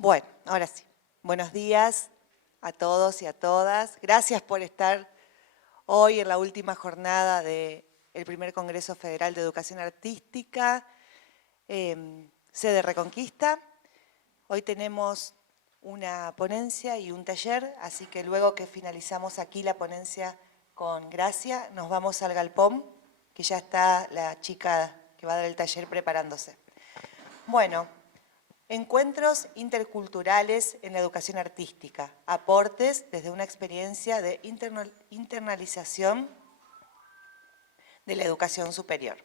Bueno, ahora sí. Buenos días a todos y a todas. Gracias por estar hoy en la última jornada del primer Congreso Federal de Educación Artística, sede Reconquista. Hoy tenemos una ponencia y un taller, así que luego que finalizamos aquí la ponencia con Gracia, nos vamos al galpón, que ya está la chica que va a dar el taller preparándose. Bueno, encuentros interculturales en la educación artística, aportes desde una experiencia de internalización de la educación superior,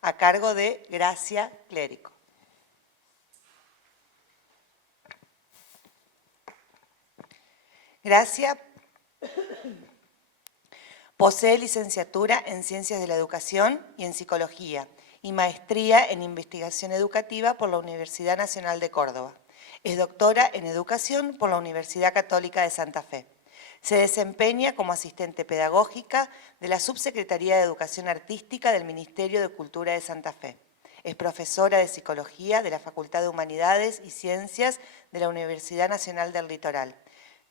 a cargo de Gracia Clérico. Gracia posee licenciatura en Ciencias de la Educación y en Psicología y maestría en Investigación Educativa por la Universidad Nacional de Córdoba. Es doctora en Educación por la Universidad Católica de Santa Fe. Se desempeña como asistente pedagógica de la Subsecretaría de Educación Artística del Ministerio de Cultura de Santa Fe. Es profesora de Psicología de la Facultad de Humanidades y Ciencias de la Universidad Nacional del Litoral,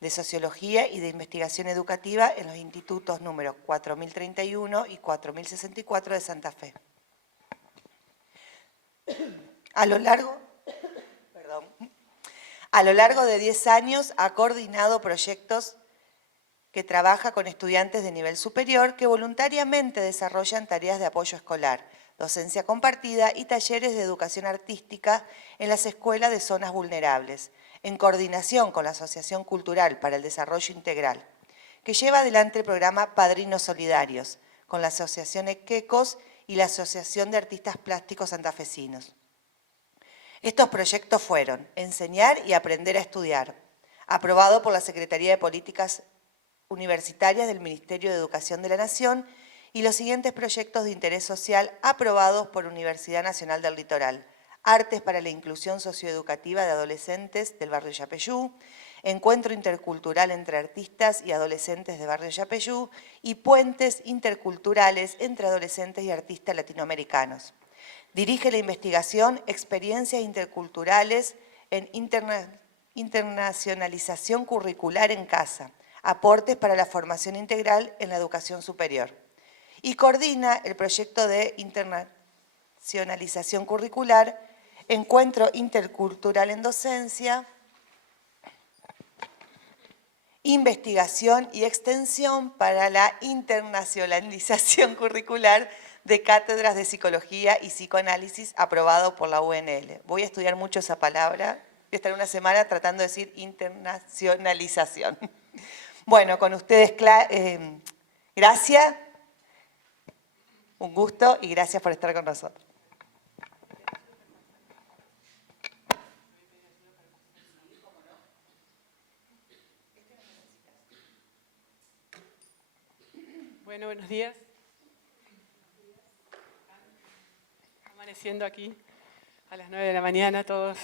de Sociología y de Investigación Educativa en los institutos números 4031 y 4064 de Santa Fe. A lo largo de 10 años ha coordinado proyectos que trabaja con estudiantes de nivel superior que voluntariamente desarrollan tareas de apoyo escolar, docencia compartida y talleres de educación artística en las escuelas de zonas vulnerables, en coordinación con la Asociación Cultural para el Desarrollo Integral, que lleva adelante el programa Padrinos Solidarios, con la Asociación Equecos y la Asociación de Artistas Plásticos Santafesinos. Estos proyectos fueron Enseñar y Aprender a Estudiar, aprobado por la Secretaría de Políticas Universitarias del Ministerio de Educación de la Nación, y los siguientes proyectos de interés social aprobados por Universidad Nacional del Litoral: Artes para la Inclusión Socioeducativa de Adolescentes del Barrio Yapeyú, Encuentro Intercultural entre Artistas y Adolescentes de Barrio Yapeyú y Puentes Interculturales entre Adolescentes y Artistas Latinoamericanos. Dirige la investigación Experiencias Interculturales en Internacionalización Curricular en Casa, aportes para la formación integral en la educación superior. Y coordina el proyecto de internacionalización curricular, Encuentro Intercultural en Docencia, Investigación y Extensión para la Internacionalización Curricular de Cátedras de Psicología y Psicoanálisis, aprobado por la UNL. Voy a estudiar mucho esa palabra, voy a estar una semana tratando de decir internacionalización. Bueno, con ustedes, gracias, un gusto y gracias por estar con nosotros. Bueno, buenos días. Amaneciendo aquí a las 9 de la mañana, todos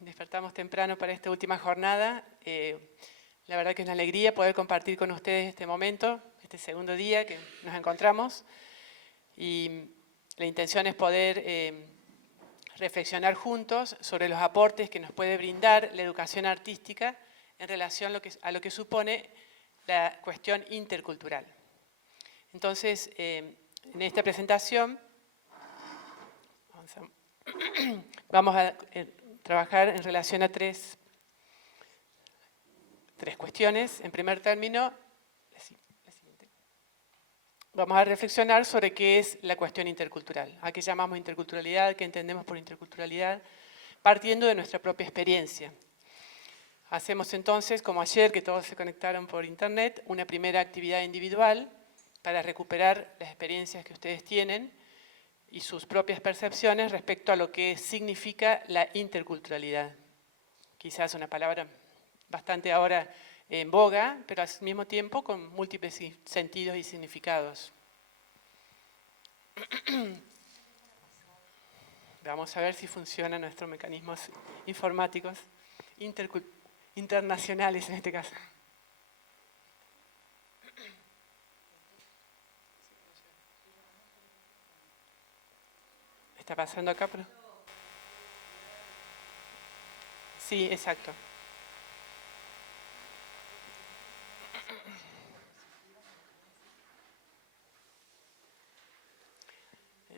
despertamos temprano para esta última jornada. La verdad que es una alegría poder compartir con ustedes este momento, este segundo día que nos encontramos. Y la intención es poder reflexionar juntos sobre los aportes que nos puede brindar la educación artística en relación a lo que supone la cuestión intercultural. Entonces, en esta presentación vamos a trabajar en relación a tres cuestiones. En primer término, la siguiente. Vamos a reflexionar sobre qué es la cuestión intercultural, a qué llamamos interculturalidad, qué entendemos por interculturalidad, partiendo de nuestra propia experiencia. Hacemos entonces, como ayer, que todos se conectaron por internet, una primera actividad individual para recuperar las experiencias que ustedes tienen y sus propias percepciones respecto a lo que significa la interculturalidad. Quizás una palabra bastante ahora en boga, pero al mismo tiempo con múltiples sentidos y significados. Vamos a ver si funcionan nuestros mecanismos informáticos internacionales en este caso. Está pasando acá, pero... Sí, exacto.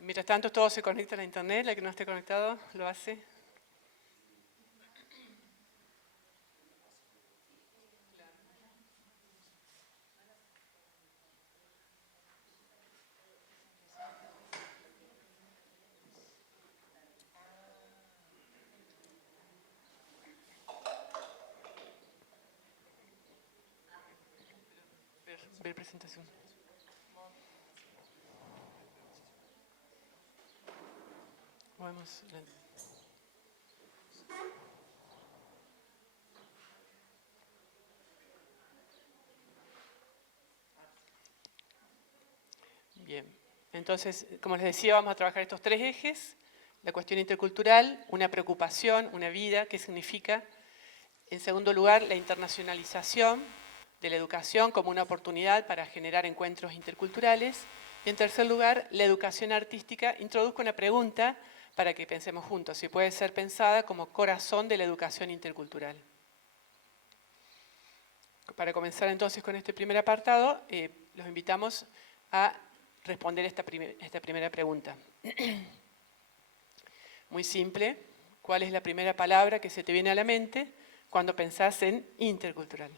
Mientras tanto, todos se conectan a internet, el que no esté conectado lo hace. Ver presentación. Vamos. Bien. Entonces, como les decía, vamos a trabajar estos tres ejes. La cuestión intercultural, una preocupación, una vida, ¿qué significa? En segundo lugar, la internacionalización de la educación como una oportunidad para generar encuentros interculturales. Y en tercer lugar, la educación artística. Introduzco una pregunta para que pensemos juntos, si puede ser pensada como corazón de la educación intercultural. Para comenzar entonces con este primer apartado, los invitamos a responder esta primera pregunta. Muy simple, ¿cuál es la primera palabra que se te viene a la mente cuando pensás en intercultural?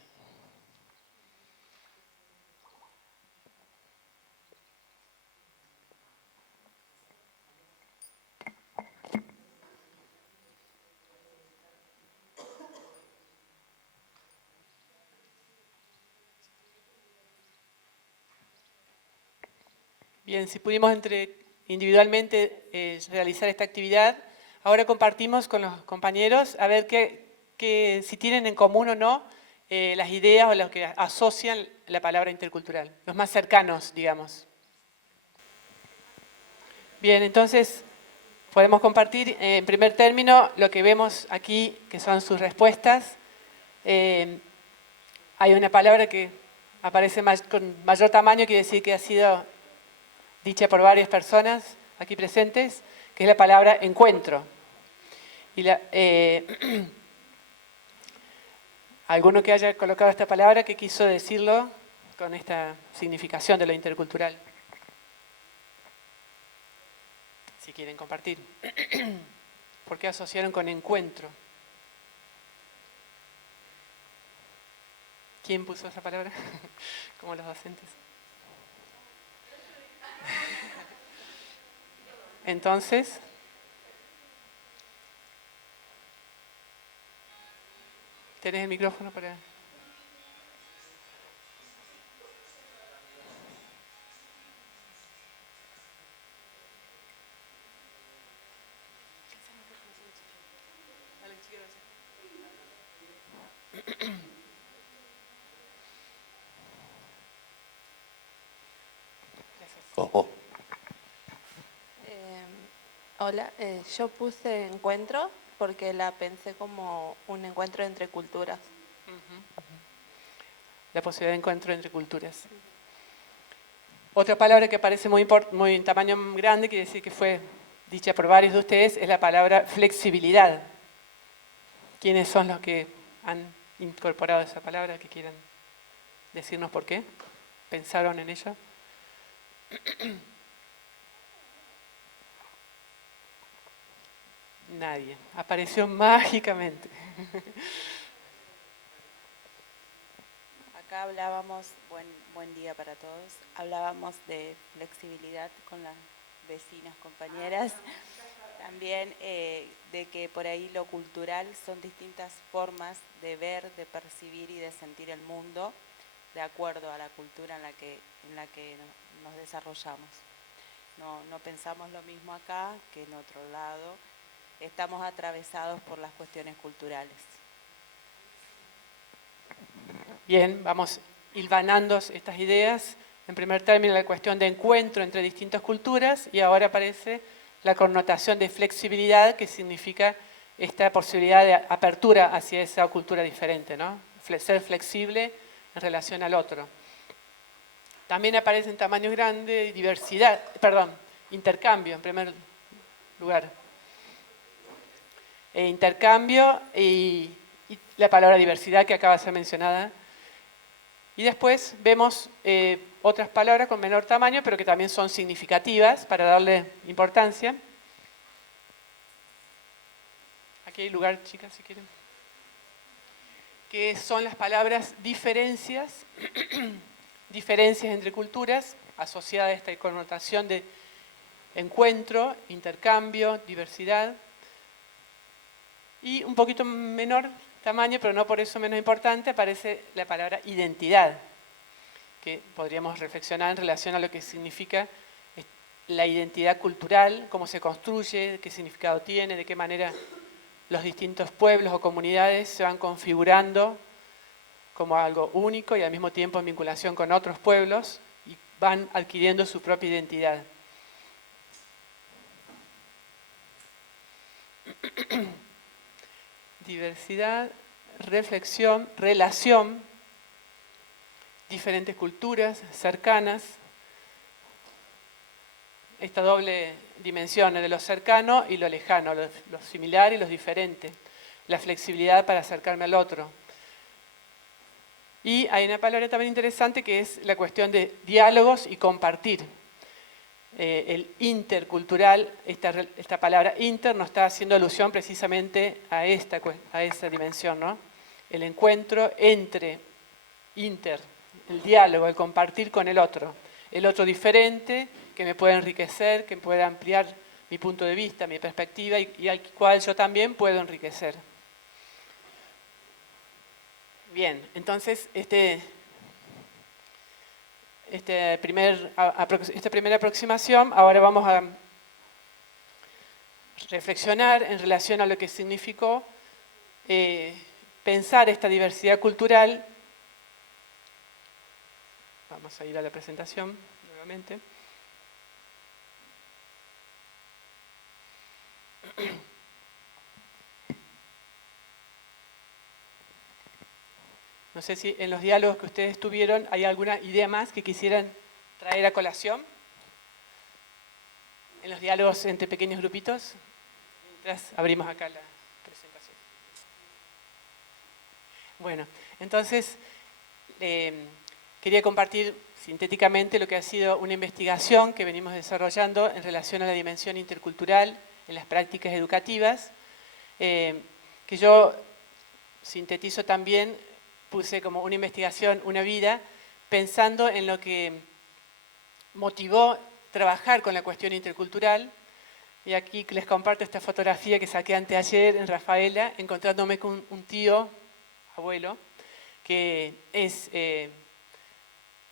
Bien, si pudimos individualmente realizar esta actividad, ahora compartimos con los compañeros a ver si tienen en común o no las ideas o los que asocian la palabra intercultural, los más cercanos, digamos. Bien, entonces podemos compartir en primer término lo que vemos aquí, que son sus respuestas. Hay una palabra que aparece con mayor tamaño, quiere decir que ha sido dicha por varias personas aquí presentes, que es la palabra encuentro. Y alguno que haya colocado esta palabra, ¿qué quiso decirlo con esta significación de lo intercultural? Si quieren compartir. ¿Por qué asociaron con encuentro? ¿Quién puso esa palabra? Como los docentes. Entonces, ¿tenés el micrófono para...? Hola, yo puse encuentro porque la pensé como un encuentro entre culturas. La posibilidad de encuentro entre culturas. Otra palabra que aparece muy en tamaño grande, quiere decir que fue dicha por varios de ustedes, es la palabra flexibilidad. ¿Quiénes son los que han incorporado esa palabra, que quieran decirnos por qué? ¿Pensaron en ello? Nadie. Apareció mágicamente. Acá hablábamos, buen día para todos, hablábamos de flexibilidad con las vecinas, compañeras, también de que por ahí lo cultural son distintas formas de ver, de percibir y de sentir el mundo de acuerdo a la cultura en la que nos desarrollamos. No pensamos lo mismo acá que en otro lado, estamos atravesados por las cuestiones culturales. Bien, vamos hilvanando estas ideas. En primer término, la cuestión de encuentro entre distintas culturas, y ahora aparece la connotación de flexibilidad, que significa esta posibilidad de apertura hacia esa cultura diferente, ¿no? Ser flexible en relación al otro. También aparece en tamaño grande intercambio en primer lugar. intercambio y la palabra diversidad que acaba de ser mencionada. Y después vemos otras palabras con menor tamaño, pero que también son significativas para darle importancia. Aquí hay lugar, chicas, si quieren. Que son las palabras diferencias, diferencias entre culturas, asociada a esta connotación de encuentro, intercambio, diversidad. Y un poquito menor tamaño, pero no por eso menos importante, aparece la palabra identidad, que podríamos reflexionar en relación a lo que significa la identidad cultural, cómo se construye, qué significado tiene, de qué manera los distintos pueblos o comunidades se van configurando como algo único y al mismo tiempo en vinculación con otros pueblos y van adquiriendo su propia identidad. Diversidad, reflexión, relación, diferentes culturas cercanas, esta doble dimensión de lo cercano y lo lejano, lo similar y lo diferente, la flexibilidad para acercarme al otro. Y hay una palabra también interesante que es la cuestión de diálogos y compartir. El intercultural, esta palabra inter nos está haciendo alusión precisamente a esa dimensión, ¿no? El encuentro entre el diálogo, el compartir con el otro diferente, que me puede enriquecer, que puede ampliar mi punto de vista, mi perspectiva y al cual yo también puedo enriquecer. Bien, entonces esta primera aproximación, ahora vamos a reflexionar en relación a lo que significó pensar esta diversidad cultural. Vamos a ir a la presentación nuevamente. No sé si en los diálogos que ustedes tuvieron hay alguna idea más que quisieran traer a colación. En los diálogos entre pequeños grupitos. Mientras abrimos acá la presentación. Bueno, entonces quería compartir sintéticamente lo que ha sido una investigación que venimos desarrollando en relación a la dimensión intercultural en las prácticas educativas, que yo sintetizo también, puse como una investigación, una vida, pensando en lo que motivó trabajar con la cuestión intercultural. Y aquí les comparto esta fotografía que saqué anteayer en Rafaela, encontrándome con un tío, abuelo, que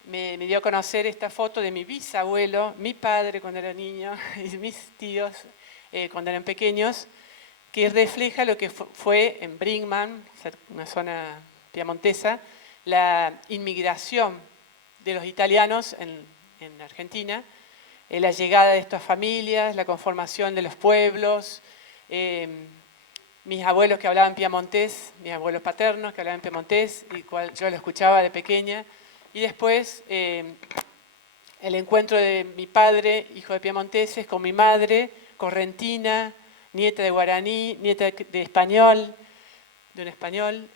me dio a conocer esta foto de mi bisabuelo, mi padre cuando era niño, y mis tíos cuando eran pequeños, que refleja lo que fue en Brinkman, una zona piamontesa, la inmigración de los italianos en Argentina, la llegada de estas familias, la conformación de los pueblos, mis abuelos que hablaban piamontés, mis abuelos paternos que hablaban piamontés, y cual yo lo escuchaba de pequeña, y después el encuentro de mi padre, hijo de piamonteses, con mi madre, correntina, nieta de guaraní, nieta de español, de un español,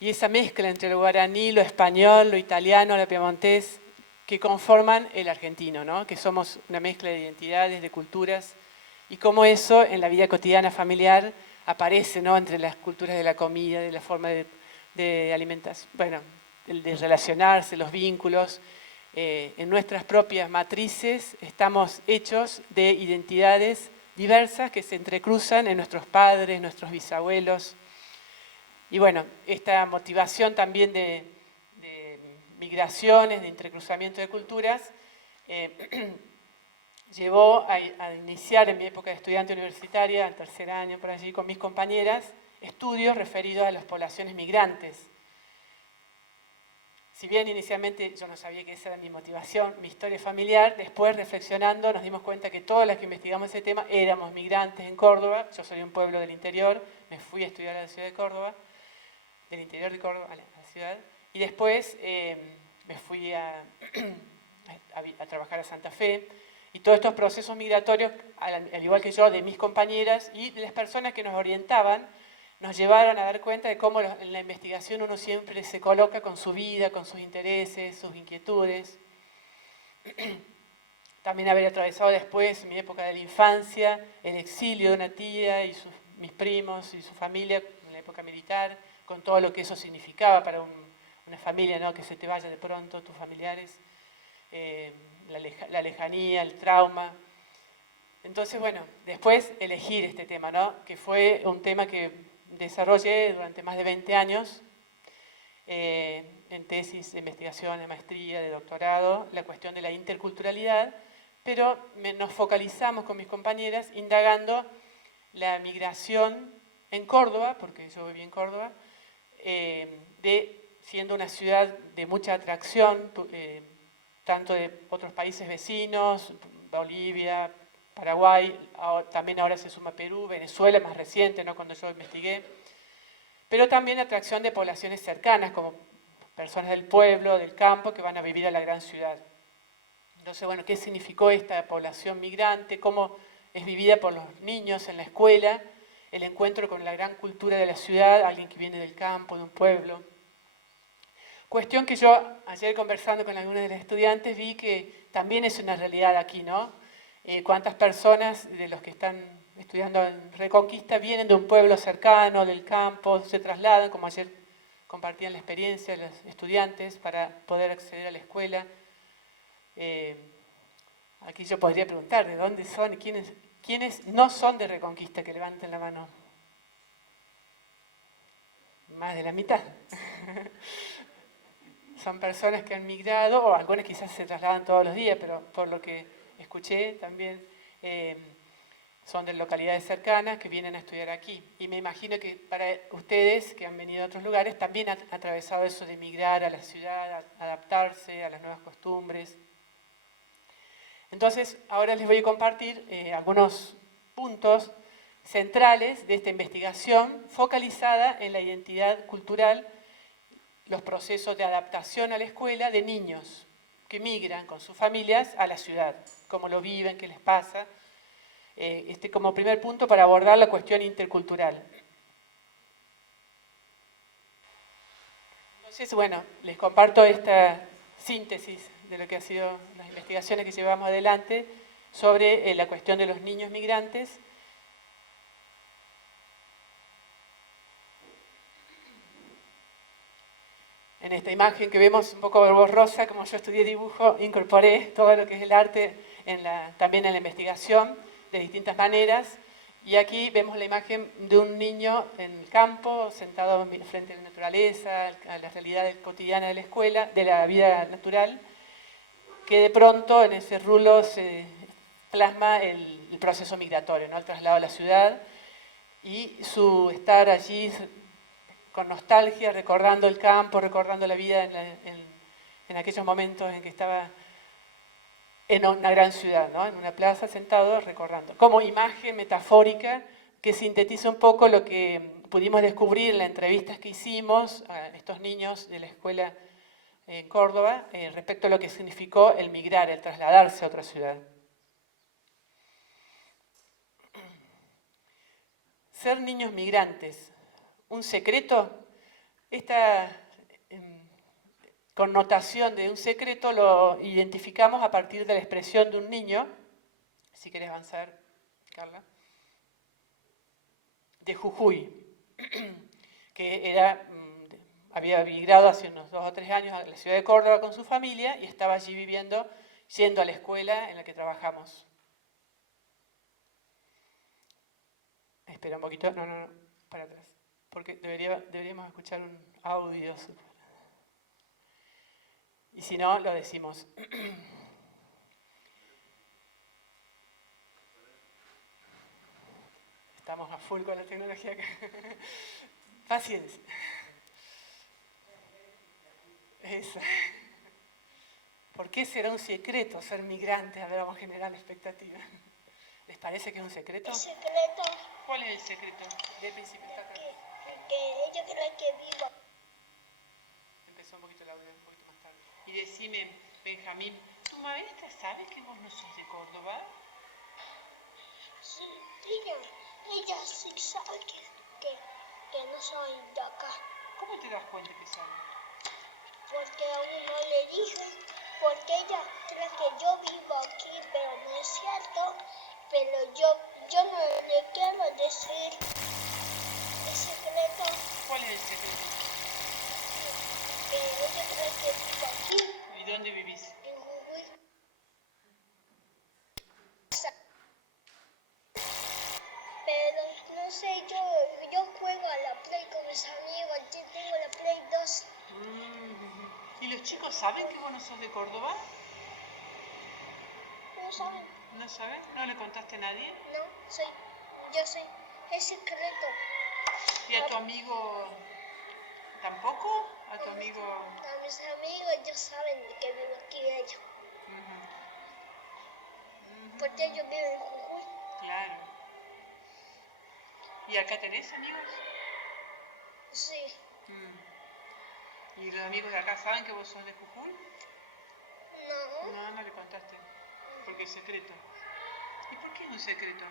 y esa mezcla entre lo guaraní, lo español, lo italiano, lo piamontés, que conforman el argentino, ¿no? Que somos una mezcla de identidades, de culturas, y cómo eso en la vida cotidiana familiar aparece, ¿no? Entre las culturas de la comida, de la forma de alimentación, bueno, de relacionarse, los vínculos. En nuestras propias matrices estamos hechos de identidades diversas que se entrecruzan en nuestros padres, nuestros bisabuelos. Y bueno, esta motivación también de migraciones, de entrecruzamiento de culturas, llevó a iniciar en mi época de estudiante universitaria, al tercer año por allí, con mis compañeras, estudios referidos a las poblaciones migrantes. Si bien inicialmente yo no sabía que esa era mi motivación, mi historia familiar, después reflexionando nos dimos cuenta que todas las que investigamos ese tema éramos migrantes en Córdoba. Yo soy de un pueblo del interior, me fui a estudiar a la ciudad de Córdoba, del interior de Córdoba a la ciudad, y después me fui a trabajar a Santa Fe, Y todos estos procesos migratorios, al igual que yo, de mis compañeras y de las personas que nos orientaban, nos llevaron a dar cuenta de cómo en la investigación uno siempre se coloca con su vida, con sus intereses, sus inquietudes. También haber atravesado después, mi época de la infancia, el exilio de una tía y mis primos y su familia en la época militar, con todo lo que eso significaba para una familia, ¿no? Que se te vaya de pronto tus familiares, la lejanía, el trauma. Entonces, bueno, después elegir este tema, ¿no? Que fue un tema que desarrollé durante más de 20 años, en tesis de investigación, de maestría, de doctorado, la cuestión de la interculturalidad, pero nos focalizamos con mis compañeras indagando la migración en Córdoba, porque yo viví en Córdoba, siendo una ciudad de mucha atracción, tanto de otros países vecinos, Bolivia, Paraguay, también ahora se suma Perú, Venezuela más reciente, ¿no? Cuando yo investigué, pero también atracción de poblaciones cercanas, como personas del pueblo, del campo, que van a vivir a la gran ciudad. Entonces, bueno, ¿qué significó esta población migrante? ¿Cómo es vivida por los niños en la escuela? El encuentro con la gran cultura de la ciudad, alguien que viene del campo, de un pueblo. Cuestión que yo, ayer conversando con algunos de los estudiantes, vi que también es una realidad aquí, ¿no? Cuántas personas de los que están estudiando en Reconquista vienen de un pueblo cercano, del campo, se trasladan, como ayer compartían la experiencia los estudiantes para poder acceder a la escuela. Aquí yo podría preguntar de dónde son y quiénes no son de Reconquista, que levanten la mano. Más de la mitad. Son personas que han migrado, o algunas quizás se trasladan todos los días, pero por lo que escuché también son de localidades cercanas que vienen a estudiar aquí. Y me imagino que para ustedes que han venido a otros lugares también han atravesado eso de migrar a la ciudad, adaptarse a las nuevas costumbres. Entonces, ahora les voy a compartir algunos puntos centrales de esta investigación focalizada en la identidad cultural, los procesos de adaptación a la escuela de niños que migran con sus familias a la ciudad, cómo lo viven, qué les pasa, como primer punto para abordar la cuestión intercultural. Entonces, bueno, les comparto esta síntesis de lo que han sido las investigaciones que llevamos adelante sobre la cuestión de los niños migrantes. En esta imagen que vemos un poco borrosa, como yo estudié dibujo, incorporé todo lo que es el arte también en la investigación de distintas maneras. Y aquí vemos la imagen de un niño en el campo, sentado frente a la naturaleza, a la realidad cotidiana de la escuela, de la vida natural, que de pronto en ese rulo se plasma el proceso migratorio, ¿no? El traslado a la ciudad y su estar allí con nostalgia, recordando el campo, recordando la vida en aquellos momentos en que estaba en una gran ciudad, ¿no? En una plaza sentado recordando. Como imagen metafórica que sintetiza un poco lo que pudimos descubrir en las entrevistas que hicimos a estos niños de la escuela en Córdoba respecto a lo que significó el migrar, el trasladarse a otra ciudad. Ser niños migrantes, un secreto. Esta connotación de un secreto lo identificamos a partir de la expresión de un niño, si querés avanzar, Carla, de Jujuy, que había migrado hace unos 2 o 3 años a la ciudad de Córdoba con su familia y estaba allí viviendo, yendo a la escuela en la que trabajamos. Espera un poquito, no, para atrás, porque deberíamos escuchar un audio. Y si no, lo decimos. Estamos a full con la tecnología acá. Paciencia. Esa. ¿Por qué será un secreto ser migrante? A ver, vamos a generar la expectativa. ¿Les parece que es un secreto? ¿El secreto? ¿Cuál es el secreto? Del principio está acá. Que yo creo que vivo. Empezó un poquito el audio, un poquito más tarde. Y decime, Benjamín, ¿Tu maestra sabe que vos no sos de Córdoba? Sí, ella sí sabe que no soy de acá. ¿Cómo te das cuenta que sabe? Porque aún no le dije. Porque ella cree que yo vivo aquí, pero no es cierto. Pero yo no le quiero decir el secreto. ¿Cuál es el secreto? Que ella cree que vivo aquí, ¿Y dónde vivís? en Jujuy. Pero no sé, yo juego a la Play con mis amigos. Yo tengo la Play 2. ¿Y los chicos saben que vos no sos de Córdoba? No saben. ¿No saben? ¿No le contaste a nadie? No, yo soy. Es secreto. ¿Y a tu amigo tampoco? ¿A tu amigo? A mis amigos ellos saben que vivo aquí ellos. Porque ellos viven en Jujuy. Claro. ¿Y acá tenés amigos? Sí. ¿Y los amigos de acá saben que vos sos de Jujuy? No. No, no le contaste. Porque es secreto. ¿Y por qué es un secreto?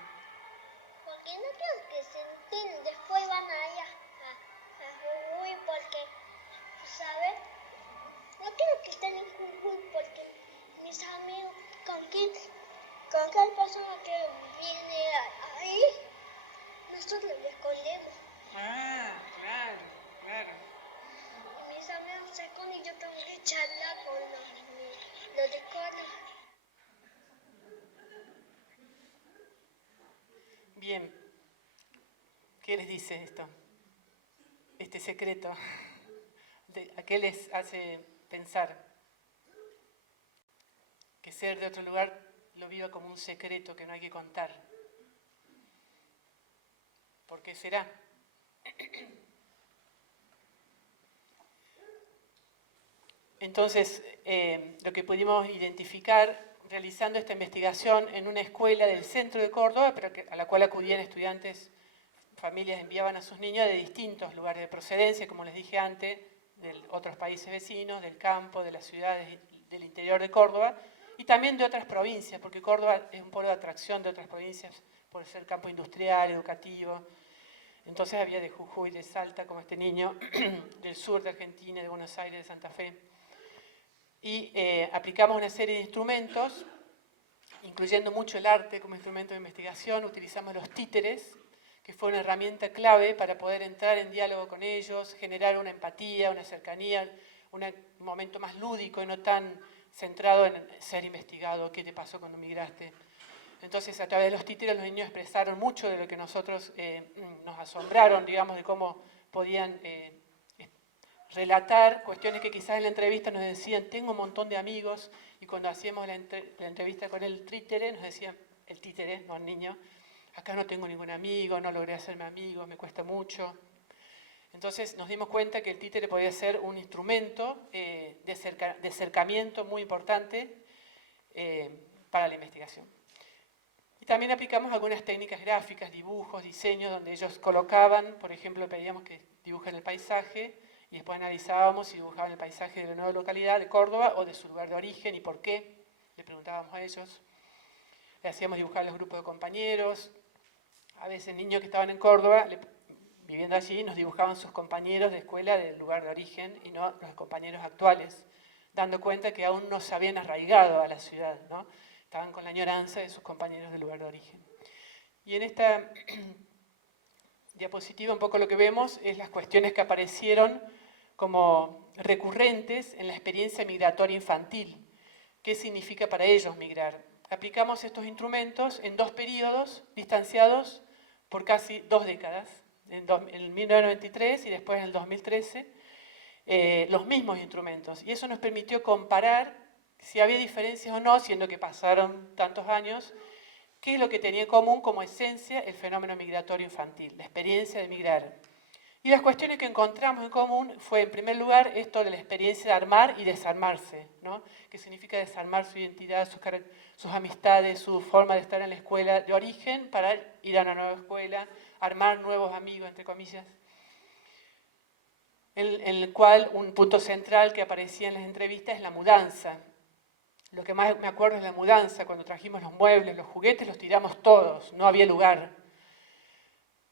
Porque no quiero que se enteren. Después van a ir a Jujuy porque, ¿sabes? No quiero que estén en Jujuy porque mis amigos, con qué persona que viene ahí, nosotros le escondemos. Ah, claro, claro. Y mis amigos se esconden y yo tengo que charlar con los de Córdoba. Bien. ¿Qué les dice esto? Este secreto. ¿A qué les hace pensar? Que ser de otro lugar lo viva como un secreto que no hay que contar. ¿Por qué será? Entonces, lo que pudimos identificar realizando esta investigación en una escuela del centro de Córdoba, pero a la cual acudían estudiantes, familias enviaban a sus niños de distintos lugares de procedencia, como les dije antes, de otros países vecinos, del campo, de las ciudades del interior de Córdoba, y también de otras provincias, porque Córdoba es un polo de atracción de otras provincias por ser campo industrial, educativo. Entonces había de Jujuy, de Salta, como este niño, del sur de Argentina, de Buenos Aires, de Santa Fe. Y aplicamos una serie de instrumentos, incluyendo mucho el arte como instrumento de investigación. Utilizamos los títeres, que fue una herramienta clave para poder entrar en diálogo con ellos, generar una empatía, una cercanía, un momento más lúdico y no tan centrado en ser investigado, qué te pasó cuando migraste. Entonces, a través de los títeres, los niños expresaron mucho de lo que nosotros nos asombraron, digamos, de cómo podían relatar cuestiones que quizás en la entrevista nos decían, tengo un montón de amigos, y cuando hacíamos la entrevista con el títere, nos decían, el títere, no el niño, acá no tengo ningún amigo, no logré hacerme amigo, me cuesta mucho. Entonces nos dimos cuenta que el títere podía ser un instrumento de acercamiento muy importante para la investigación. Y también aplicamos algunas técnicas gráficas, dibujos, diseños, donde ellos colocaban, por ejemplo, pedíamos que dibujen el paisaje y después analizábamos si dibujaban el paisaje de la nueva localidad de Córdoba o de su lugar de origen y por qué, le preguntábamos a ellos. Le hacíamos dibujar los grupos de compañeros. A veces niños que estaban en Córdoba, viviendo allí, nos dibujaban sus compañeros de escuela del lugar de origen y no los compañeros actuales, dando cuenta que aún no se habían arraigado a la ciudad, ¿no? Estaban con la añoranza de sus compañeros del lugar de origen. Y en esta diapositiva un poco lo que vemos es las cuestiones que aparecieron como recurrentes en la experiencia migratoria infantil. ¿Qué significa para ellos migrar? Aplicamos estos instrumentos en 2 periodos distanciados por casi 2 décadas, en 1993 y después en el 2013, los mismos instrumentos. Y eso nos permitió comparar si había diferencias o no, siendo que pasaron tantos años, qué es lo que tenía en común como esencia el fenómeno migratorio infantil, la experiencia de migrar. Y las cuestiones que encontramos en común fue, en primer lugar, esto de la experiencia de armar y desarmarse, ¿no? Que significa desarmar su identidad, sus amistades, su forma de estar en la escuela de origen para ir a una nueva escuela, armar nuevos amigos, entre comillas. En el cual un punto central que aparecía en las entrevistas es la mudanza. Lo que más me acuerdo es la mudanza, cuando trajimos los muebles, los juguetes, los tiramos todos, no había lugar,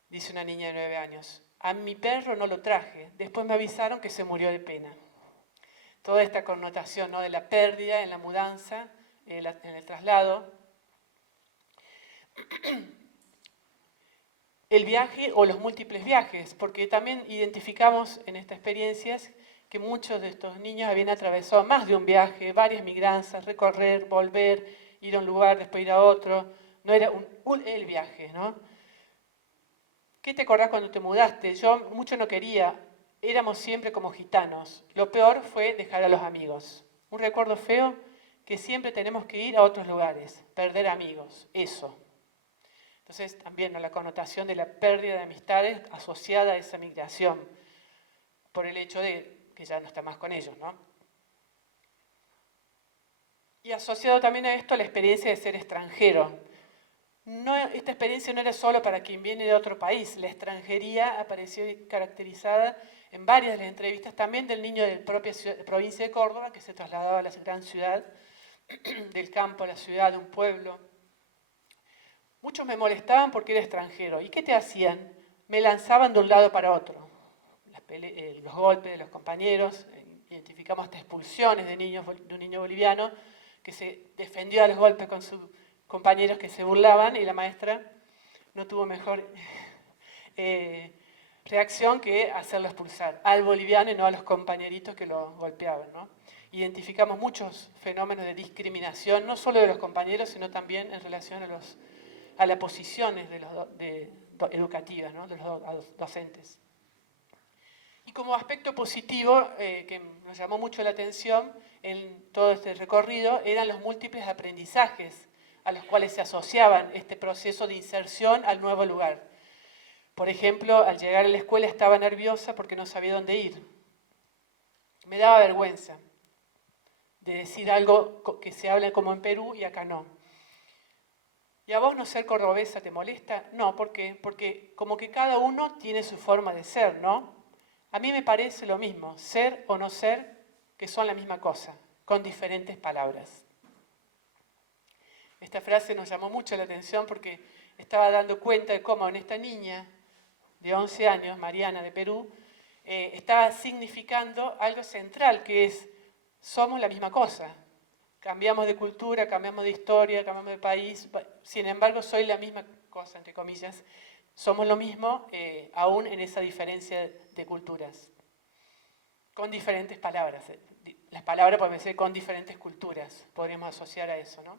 dice una niña de 9 años. A mi perro no lo traje, después me avisaron que se murió de pena. Toda esta connotación, ¿no?, de la pérdida en la mudanza, en el traslado. El viaje o los múltiples viajes, porque también identificamos en estas experiencias que muchos de estos niños habían atravesado más de un viaje, varias migranzas, recorrer, volver, ir a un lugar, después ir a otro. No era el viaje, ¿no? ¿Qué te acordás cuando te mudaste? Yo mucho no quería, éramos siempre como gitanos. Lo peor fue dejar a los amigos. Un recuerdo feo, que siempre tenemos que ir a otros lugares, perder amigos, eso. Entonces también, ¿no?, la connotación de la pérdida de amistades asociada a esa migración, por el hecho de que ya no está más con ellos, ¿no? Y asociado también a esto la experiencia de ser extranjero. No, esta experiencia no era solo para quien viene de otro país, la extranjería apareció caracterizada en varias de las entrevistas, también del niño de la propia provincia de Córdoba, que se trasladaba a la gran ciudad, del campo a la ciudad, de un pueblo. Muchos me molestaban porque era extranjero. ¿Y qué te hacían? Me lanzaban de un lado para otro. Los golpes de los compañeros, identificamos hasta expulsiones de un niño boliviano que se defendió a los golpes con sus compañeros que se burlaban, y la maestra no tuvo mejor reacción que hacerlo expulsar al boliviano y no a los compañeritos que lo golpeaban, ¿no? Identificamos muchos fenómenos de discriminación, no solo de los compañeros, sino también en relación a las posiciones educativas, ¿no?, de los docentes. Y como aspecto positivo, que nos llamó mucho la atención en todo este recorrido, eran los múltiples aprendizajes a los cuales se asociaban este proceso de inserción al nuevo lugar. Por ejemplo, al llegar a la escuela estaba nerviosa porque no sabía dónde ir. Me daba vergüenza de decir algo que se habla como en Perú y acá no. ¿Y a vos no ser cordobesa te molesta? No, ¿por qué? Porque como que cada uno tiene su forma de ser, ¿no? A mí me parece lo mismo, ser o no ser, que son la misma cosa, con diferentes palabras. Esta frase nos llamó mucho la atención porque estaba dando cuenta de cómo en esta niña de 11 años, Mariana de Perú, estaba significando algo central, que es, somos la misma cosa. Cambiamos de cultura, cambiamos de historia, cambiamos de país, sin embargo soy la misma cosa, entre comillas. Somos lo mismo, aún en esa diferencia de culturas. Con diferentes palabras. Las palabras pueden ser con diferentes culturas, podríamos asociar a eso, ¿no?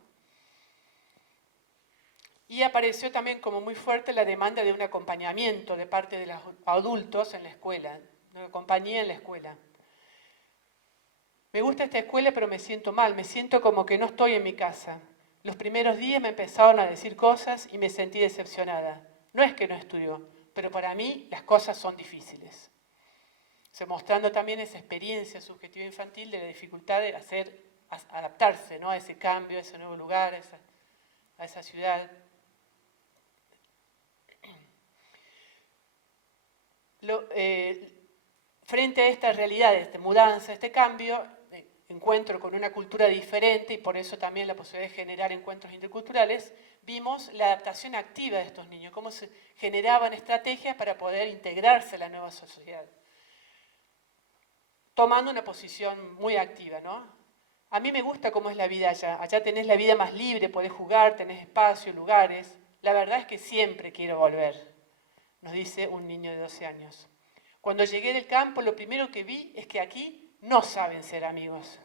Y apareció también como muy fuerte la demanda de un acompañamiento de parte de los adultos en la escuela, una compañía en la escuela. Me gusta esta escuela, pero me siento mal, me siento como que no estoy en mi casa. Los primeros días me empezaron a decir cosas y me sentí decepcionada. No es que no estudio, pero para mí las cosas son difíciles. O sea, mostrando también esa experiencia subjetiva infantil de la dificultad de adaptarse, ¿no?, a ese cambio, a ese nuevo lugar, a esa ciudad. Frente a esta realidad, esta mudanza, este cambio, encuentro con una cultura diferente, y por eso también la posibilidad de generar encuentros interculturales, vimos la adaptación activa de estos niños, cómo se generaban estrategias para poder integrarse a la nueva sociedad, tomando una posición muy activa, ¿no? A mí me gusta cómo es la vida allá. Allá tenés la vida más libre, podés jugar, tenés espacio, lugares. La verdad es que siempre quiero volver, nos dice un niño de 12 años. Cuando llegué del campo, lo primero que vi es que aquí no saben ser amigos.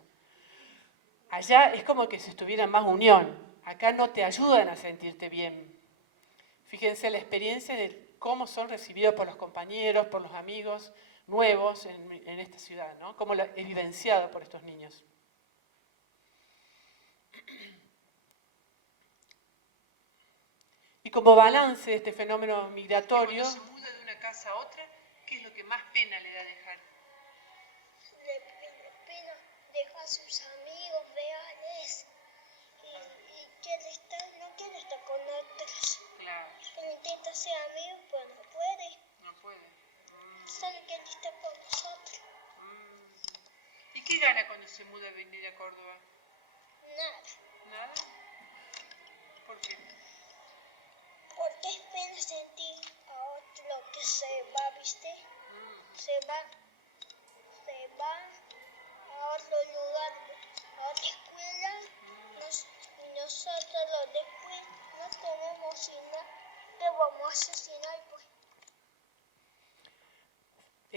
Allá es como que si estuviera más unión. Acá no te ayudan a sentirte bien. Fíjense la experiencia de cómo son recibidos por los compañeros, por los amigos nuevos en esta ciudad, ¿no? Cómo es vivenciado por estos niños. Y como balance de este fenómeno migratorio, cuando se muda de una casa a otra, ¿qué es lo que más pena le da dejar? Le pena dejar a sus amigos reales y no quiere estar con otros. Claro. Pero intenta ser amigo, pero no puede. No puede. Solo quiere estar con nosotros. ¿Y qué gana cuando se muda a venir a Córdoba? Nada.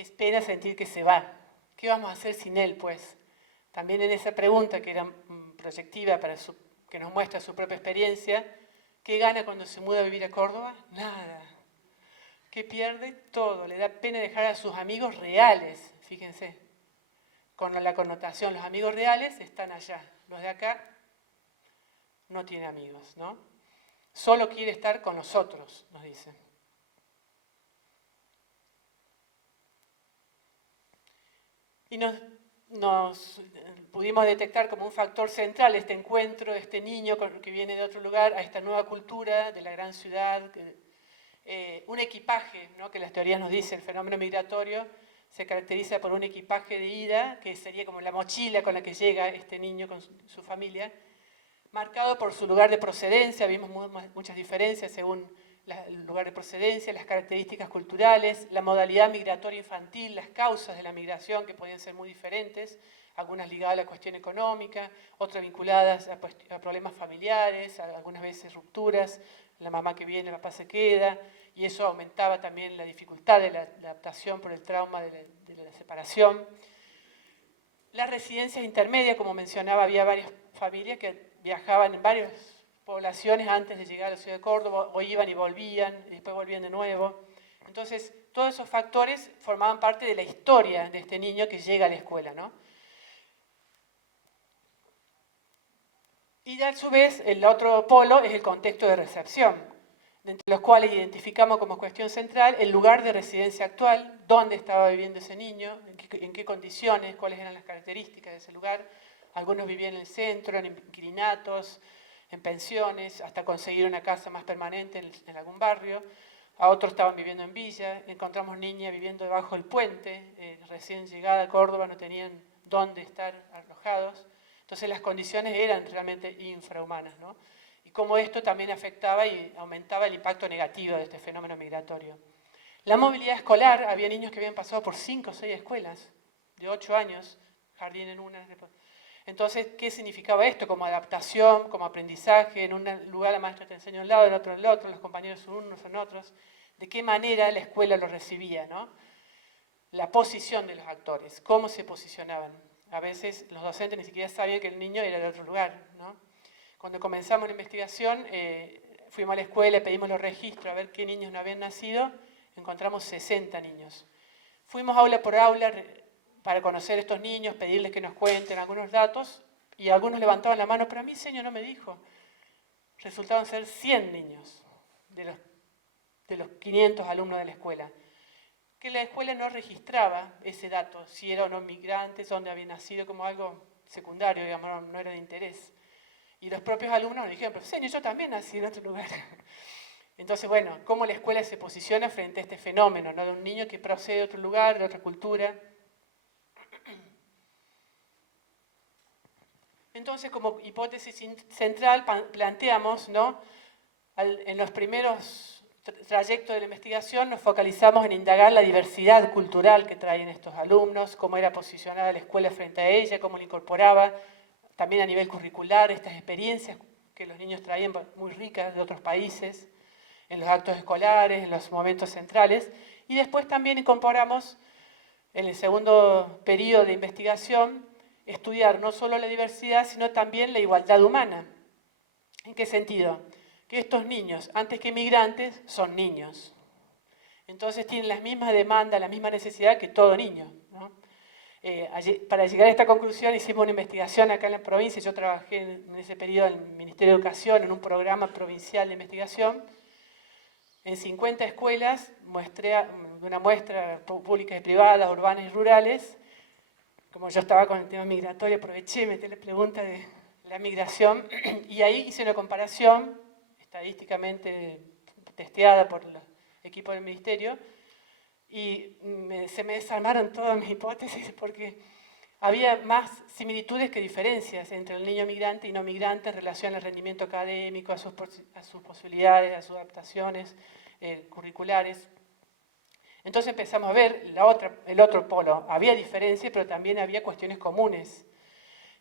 es pena sentir que se va. ¿Qué vamos a hacer sin él, pues? También en esa pregunta, que era proyectiva, que nos muestra su propia experiencia, ¿qué gana cuando se muda a vivir a Córdoba? Nada. ¿Qué pierde? Todo. Le da pena dejar a sus amigos reales, fíjense. Con la connotación, los amigos reales están allá. Los de acá no tiene amigos, ¿no? Solo quiere estar con nosotros, nos dicen. Y nos pudimos detectar como un factor central este encuentro, este niño que viene de otro lugar a esta nueva cultura de la gran ciudad, un equipaje, ¿no? Que las teorías nos dicen, el fenómeno migratorio se caracteriza por un equipaje de ida, que sería como la mochila con la que llega este niño con su familia, marcado por su lugar de procedencia. Vimos muchas diferencias según el lugar de procedencia, las características culturales, la modalidad migratoria infantil, las causas de la migración, que podían ser muy diferentes, algunas ligadas a la cuestión económica, otras vinculadas a problemas familiares, algunas veces rupturas, la mamá que viene, el papá se queda, y eso aumentaba también la dificultad de la adaptación por el trauma de la separación. Las residencias intermedias, como mencionaba, había varias familias que viajaban en varias poblaciones antes de llegar a la ciudad de Córdoba, o iban y volvían, y después volvían de nuevo. Entonces, todos esos factores formaban parte de la historia de este niño que llega a la escuela, ¿no? Y a su vez, el otro polo es el contexto de recepción, entre los cuales identificamos como cuestión central el lugar de residencia actual, dónde estaba viviendo ese niño, en qué condiciones, cuáles eran las características de ese lugar. Algunos vivían en el centro, en inquilinatos, en pensiones, hasta conseguir una casa más permanente en algún barrio. A otros estaban viviendo en villa. Encontramos niñas viviendo debajo del puente, recién llegada a Córdoba, no tenían dónde estar alojados. Entonces las condiciones eran realmente infrahumanas, ¿no? Y cómo esto también afectaba y aumentaba el impacto negativo de este fenómeno migratorio. La movilidad escolar, había niños que habían pasado por 5 o 6 escuelas, de 8 años, jardín en una. Entonces, ¿qué significaba esto? Como adaptación, como aprendizaje, en un lugar la maestra te enseña un lado, en otro el otro, los compañeros son unos, son otros. ¿De qué manera la escuela lo recibía, ¿no? La posición de los actores, cómo se posicionaban. A veces los docentes ni siquiera sabían que el niño era de otro lugar, ¿no? Cuando comenzamos la investigación, fuimos a la escuela, pedimos los registros a ver qué niños no habían nacido, encontramos 60 niños. Fuimos aula por aula para conocer a estos niños, pedirles que nos cuenten algunos datos, y algunos levantaban la mano, pero a mí señor no me dijo. Resultaban ser 100 niños de los 500 alumnos de la escuela, que la escuela no registraba ese dato, si eran o no migrantes, dónde habían nacido, como algo secundario, digamos, no era de interés. Y los propios alumnos nos dijeron, pero señor, yo también nací en otro lugar. Entonces, bueno, cómo la escuela se posiciona frente a este fenómeno, ¿no? De un niño que procede de otro lugar, de otra cultura. Entonces, como hipótesis central, planteamos, ¿no? En los primeros trayectos de la investigación nos focalizamos en indagar la diversidad cultural que traían estos alumnos, cómo era posicionada la escuela frente a ella, cómo la incorporaba, también a nivel curricular, estas experiencias que los niños traían muy ricas de otros países, en los actos escolares, en los momentos centrales, y después también incorporamos, en el segundo periodo de investigación, estudiar no solo la diversidad, sino también la igualdad humana. ¿En qué sentido? Que estos niños, antes que migrantes, son niños. Entonces tienen las mismas demandas, la misma necesidad que todo niño, ¿no? Para llegar a esta conclusión hicimos una investigación acá en la provincia. Yo trabajé en ese periodo en el Ministerio de Educación, en un programa provincial de investigación. En 50 escuelas, una muestra públicas y privadas, urbanas y rurales. Como yo estaba con el tema migratorio, aproveché y metí la pregunta de la migración, y ahí hice una comparación estadísticamente testeada por los equipos del ministerio, y se me desarmaron todas mis hipótesis porque había más similitudes que diferencias entre el niño migrante y no migrante en relación al rendimiento académico, a sus posibilidades, a sus adaptaciones curriculares. Entonces empezamos a ver el otro polo. Había diferencias, pero también había cuestiones comunes.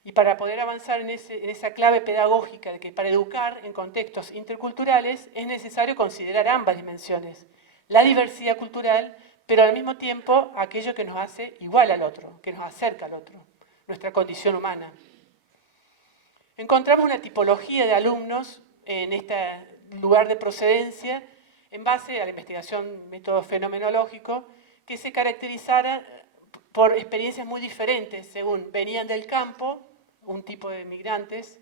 Y para poder avanzar en esa clave pedagógica de que para educar en contextos interculturales es necesario considerar ambas dimensiones. La diversidad cultural, pero al mismo tiempo aquello que nos hace igual al otro, que nos acerca al otro, nuestra condición humana. Encontramos una tipología de alumnos en este lugar de procedencia en base a la investigación método fenomenológico que se caracterizara por experiencias muy diferentes según venían del campo, un tipo de migrantes,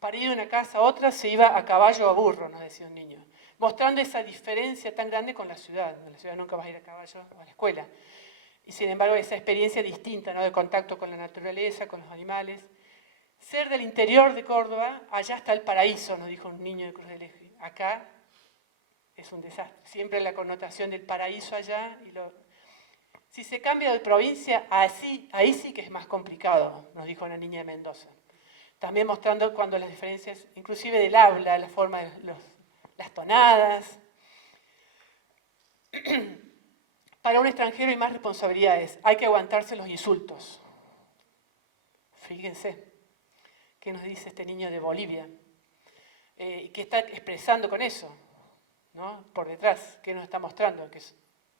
para ir de una casa a otra se iba a caballo o a burro, nos decía un niño, mostrando esa diferencia tan grande con la ciudad. En la ciudad nunca vas a ir a caballo o a la escuela. Y sin embargo esa experiencia distinta, ¿no?, de contacto con la naturaleza, con los animales. Ser del interior de Córdoba, allá está el paraíso, nos dijo un niño de Cruz del Eje. Acá es un desastre. Siempre la connotación del paraíso allá. Si se cambia de provincia, ahí sí que es más complicado, nos dijo una niña de Mendoza. También mostrando cuando las diferencias, inclusive del habla, la forma de las tonadas. Para un extranjero hay más responsabilidades. Hay que aguantarse los insultos. Fíjense, ¿qué nos dice este niño de Bolivia? ¿Qué está expresando con eso? ¿No? Por detrás, ¿qué nos está mostrando? Que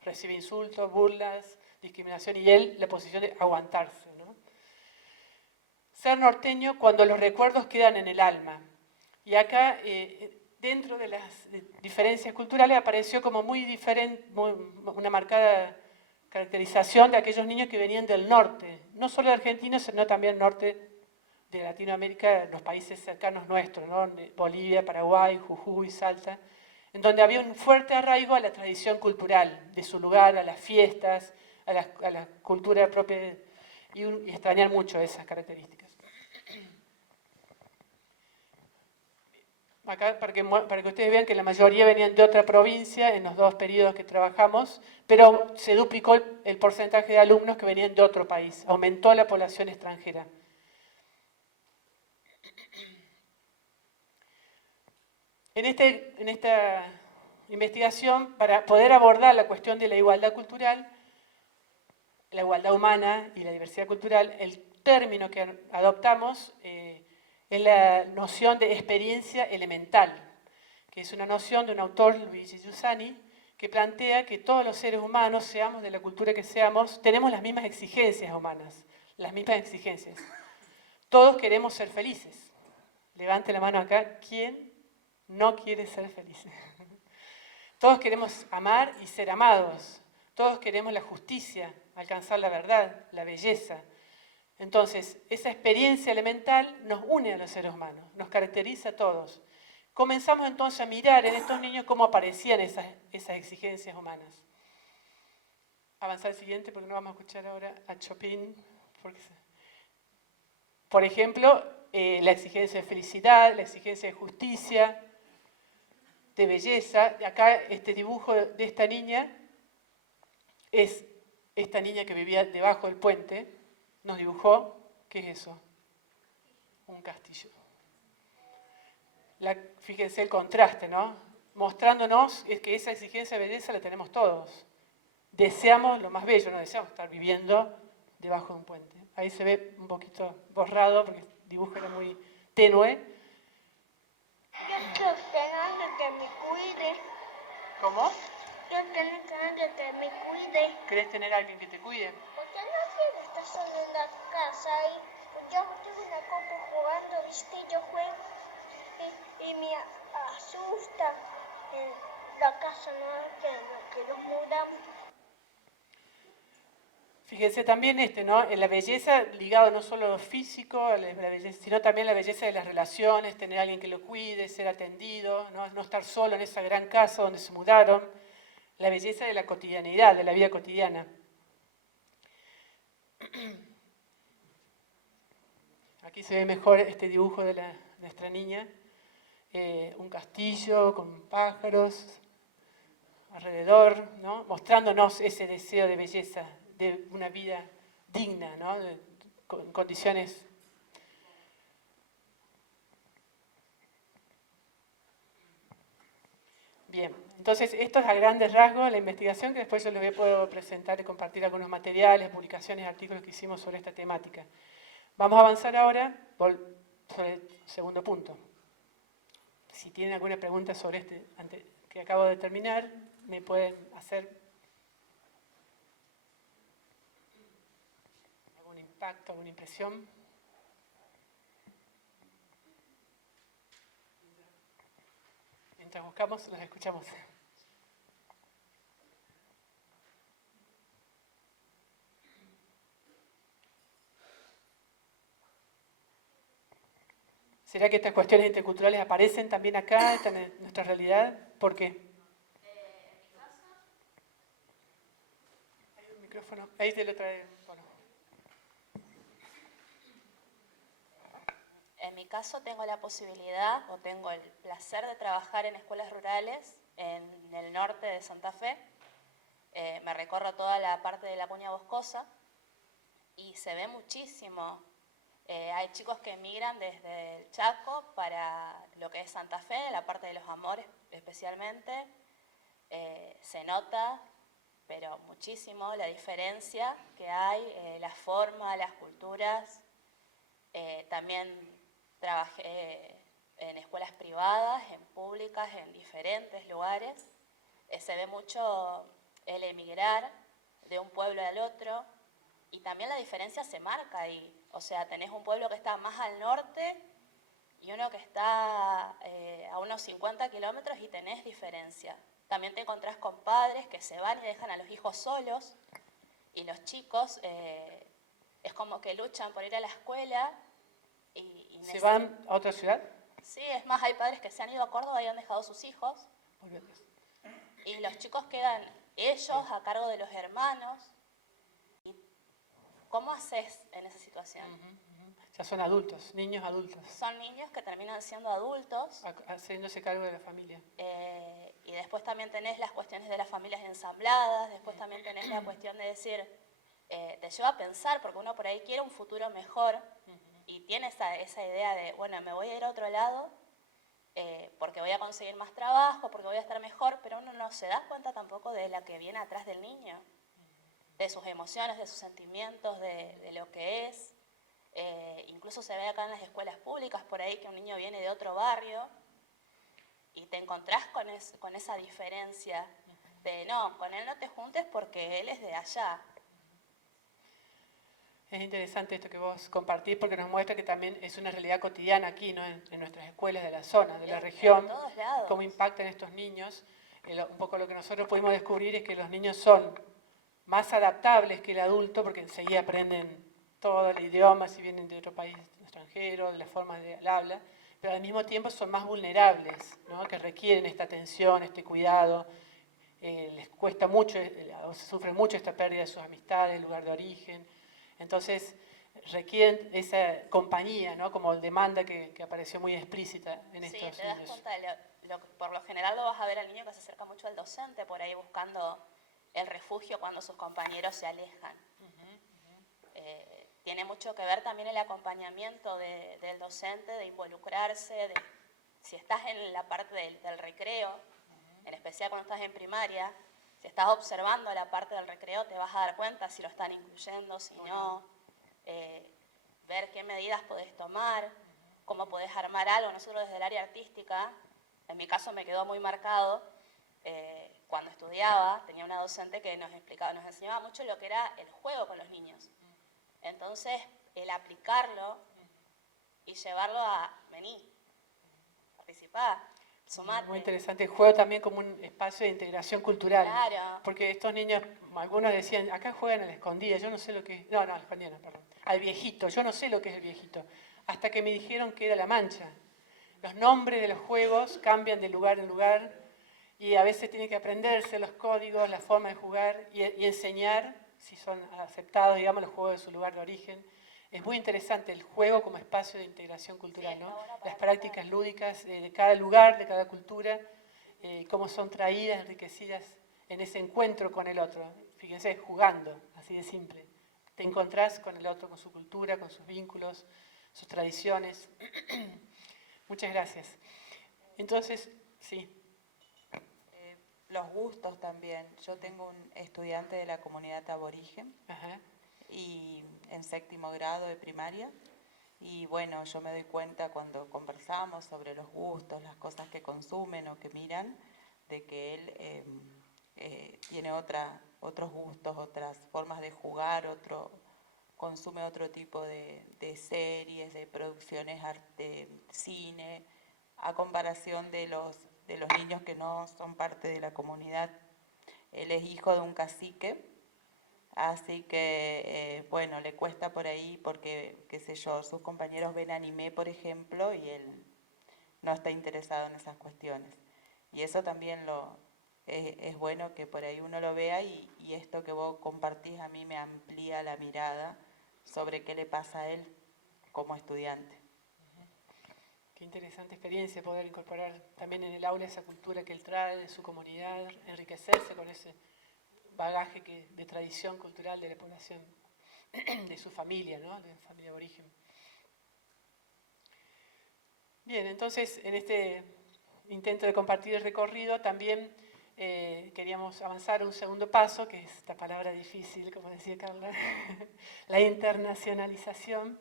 recibe insultos, burlas, discriminación y él la posición de aguantarse, ¿no? Ser norteño cuando los recuerdos quedan en el alma. Y acá, dentro de las diferencias culturales, apareció como muy diferente, una marcada caracterización de aquellos niños que venían del norte, no solo de Argentina, sino también norte de Latinoamérica, los países cercanos nuestros, ¿no? Bolivia, Paraguay, Jujuy, Salta, en donde había un fuerte arraigo a la tradición cultural de su lugar, a las fiestas, a la cultura propia, y extrañar mucho esas características. Acá para que ustedes vean que la mayoría venían de otra provincia en los dos periodos que trabajamos, pero se duplicó el porcentaje de alumnos que venían de otro país, aumentó la población extranjera. En esta investigación, para poder abordar la cuestión de la igualdad cultural, la igualdad humana y la diversidad cultural, el término que adoptamos es la noción de experiencia elemental, que es una noción de un autor, Luigi Giussani, que plantea que todos los seres humanos, seamos de la cultura que seamos, tenemos las mismas exigencias humanas, las mismas exigencias. Todos queremos ser felices. Levante la mano acá, ¿quién no quiere ser feliz? Todos queremos amar y ser amados. Todos queremos la justicia, alcanzar la verdad, la belleza. Entonces, esa experiencia elemental nos une a los seres humanos, nos caracteriza a todos. Comenzamos entonces a mirar en estos niños cómo aparecían esas exigencias humanas. Avanzar al siguiente, porque no vamos a escuchar ahora a Chopin. Por ejemplo, la exigencia de felicidad, la exigencia de justicia, de belleza. Acá este dibujo de esta niña es esta niña que vivía debajo del puente. Nos dibujó, ¿qué es eso? Un castillo. Fíjense el contraste, ¿no? Mostrándonos que esa exigencia de belleza la tenemos todos. Deseamos lo más bello, no deseamos estar viviendo debajo de un puente. Ahí se ve un poquito borrado porque el dibujo era muy tenue. Yo quiero tener alguien que me cuide. ¿Cómo? Yo quiero tener alguien que me cuide. ¿Querés tener a alguien que te cuide? Porque no quiero estar solo en la casa y yo tengo una compu jugando, ¿viste? Yo juego y me asusta en la casa, ¿no? Que nos mudamos. Fíjense también ¿no? En la belleza ligado no solo a lo físico, a la belleza, sino también la belleza de las relaciones, tener a alguien que lo cuide, ser atendido, no estar solo en esa gran casa donde se mudaron, la belleza de la cotidianidad, de la vida cotidiana. Aquí se ve mejor este dibujo de nuestra niña, un castillo con pájaros alrededor, ¿no? Mostrándonos ese deseo de belleza, de una vida digna, ¿no? Con condiciones. Bien, entonces esto es a grandes rasgos la investigación que después yo les puedo presentar y compartir algunos materiales, publicaciones, artículos que hicimos sobre esta temática. Vamos a avanzar ahora sobre el segundo punto. Si tienen alguna pregunta sobre que acabo de terminar, me pueden hacer. impacto, una impresión? Mientras buscamos, los escuchamos. ¿Será que estas cuestiones interculturales aparecen también acá, están en nuestra realidad? ¿Por qué? Hay un micrófono, ahí te lo trae. Bueno. En mi caso tengo la posibilidad o tengo el placer de trabajar en escuelas rurales en el norte de Santa Fe. Me recorro toda la parte de la Cuña Boscosa y se ve muchísimo. Hay chicos que emigran desde el Chaco para lo que es Santa Fe, la parte de los Amores especialmente. Se nota, pero muchísimo, la diferencia que hay, la forma, las culturas. También trabajé en escuelas privadas, en públicas, en diferentes lugares. Se ve mucho el emigrar de un pueblo al otro y también la diferencia se marca ahí. O sea, tenés un pueblo que está más al norte y uno que está a unos 50 kilómetros y tenés diferencia. También te encontrás con padres que se van y dejan a los hijos solos y los chicos es como que luchan por ir a la escuela. ¿Se van a otra ciudad? Sí, es más, hay padres que se han ido a Córdoba y han dejado sus hijos. Y los chicos quedan ellos a cargo de los hermanos. ¿Y cómo haces en esa situación? Ya son adultos, niños adultos. Son niños que terminan siendo adultos. Haciéndose cargo de la familia. Y después también tenés las cuestiones de las familias ensambladas, después también tenés la cuestión de decir, te lleva a pensar, porque uno por ahí quiere un futuro mejor y tiene esa idea de, bueno, me voy a ir a otro lado porque voy a conseguir más trabajo, porque voy a estar mejor, pero uno no se da cuenta tampoco de la que viene atrás del niño, de sus emociones, de sus sentimientos, de lo que es. Incluso se ve acá en las escuelas públicas por ahí que un niño viene de otro barrio y te encontrás con esa diferencia de no, con él no te juntes porque él es de allá. Es interesante esto que vos compartís porque nos muestra que también es una realidad cotidiana aquí, ¿no? En nuestras escuelas de la zona, de la región, en todos lados. cómo impactan estos niños. Un poco lo que nosotros pudimos descubrir es que los niños son más adaptables que el adulto porque enseguida aprenden todo el idioma, si vienen de otro país extranjero, de la forma de habla, pero al mismo tiempo son más vulnerables, ¿no? Que requieren esta atención, este cuidado. Les cuesta mucho, o se sufre mucho esta pérdida de sus amistades, el lugar de origen. Entonces requieren esa compañía, ¿no? Como demanda que apareció muy explícita en estos niños. Sí, te das cuenta, por lo general lo vas a ver al niño que se acerca mucho al docente, por ahí buscando el refugio cuando sus compañeros se alejan. Tiene mucho que ver también el acompañamiento del docente, de involucrarse, si estás en la parte del recreo, en especial cuando estás en primaria, si estás observando la parte del recreo te vas a dar cuenta si lo están incluyendo, si no, ver qué medidas podés tomar, cómo podés armar algo. Nosotros desde el área artística, en mi caso me quedó muy marcado, cuando estudiaba tenía una docente que nos enseñaba mucho lo que era el juego con los niños. Entonces, el aplicarlo y llevarlo a venir, participar, sumate. Muy interesante el juego también como un espacio de integración cultural. Claro. Porque estos niños, algunos decían, acá juegan a la escondida, yo no sé lo que es. No, a la escondida no, perdón. Al viejito, yo no sé lo que es el viejito. Hasta que me dijeron que era la mancha. Los nombres de los juegos cambian de lugar en lugar y a veces tienen que aprenderse los códigos, la forma de jugar y enseñar, si son aceptados, digamos, los juegos de su lugar de origen. Es muy interesante el juego como espacio de integración cultural, Sí, ¿no? bueno, Las prácticas lúdicas de cada lugar, de cada cultura, cómo son traídas, enriquecidas en ese encuentro con el otro. Fíjense, jugando, así de simple. Te encontrás con el otro, con su cultura, con sus vínculos, sus tradiciones. Muchas gracias. Entonces, sí. Los gustos también. Yo tengo un estudiante de la comunidad aborigen. Ajá. Y en 7º grado de primaria. Y bueno, yo me doy cuenta cuando conversamos sobre los gustos, las cosas que consumen o que miran, de que él tiene otros gustos, otras formas de jugar, consume otro tipo de series, de producciones, arte, cine, a comparación de los niños que no son parte de la comunidad. Él es hijo de un cacique, así que, bueno, le cuesta por ahí porque, qué sé yo, sus compañeros ven anime, por ejemplo, y él no está interesado en esas cuestiones. Y eso también es bueno que por ahí uno lo vea y esto que vos compartís a mí me amplía la mirada sobre qué le pasa a él como estudiante. Qué interesante experiencia poder incorporar también en el aula esa cultura que él trae de su comunidad, enriquecerse con ese bagaje de tradición cultural de la población, de su familia, ¿no? De familia de origen. Bien, entonces en este intento de compartir el recorrido también queríamos avanzar a un segundo paso, que es esta palabra difícil, como decía Carla, la internacionalización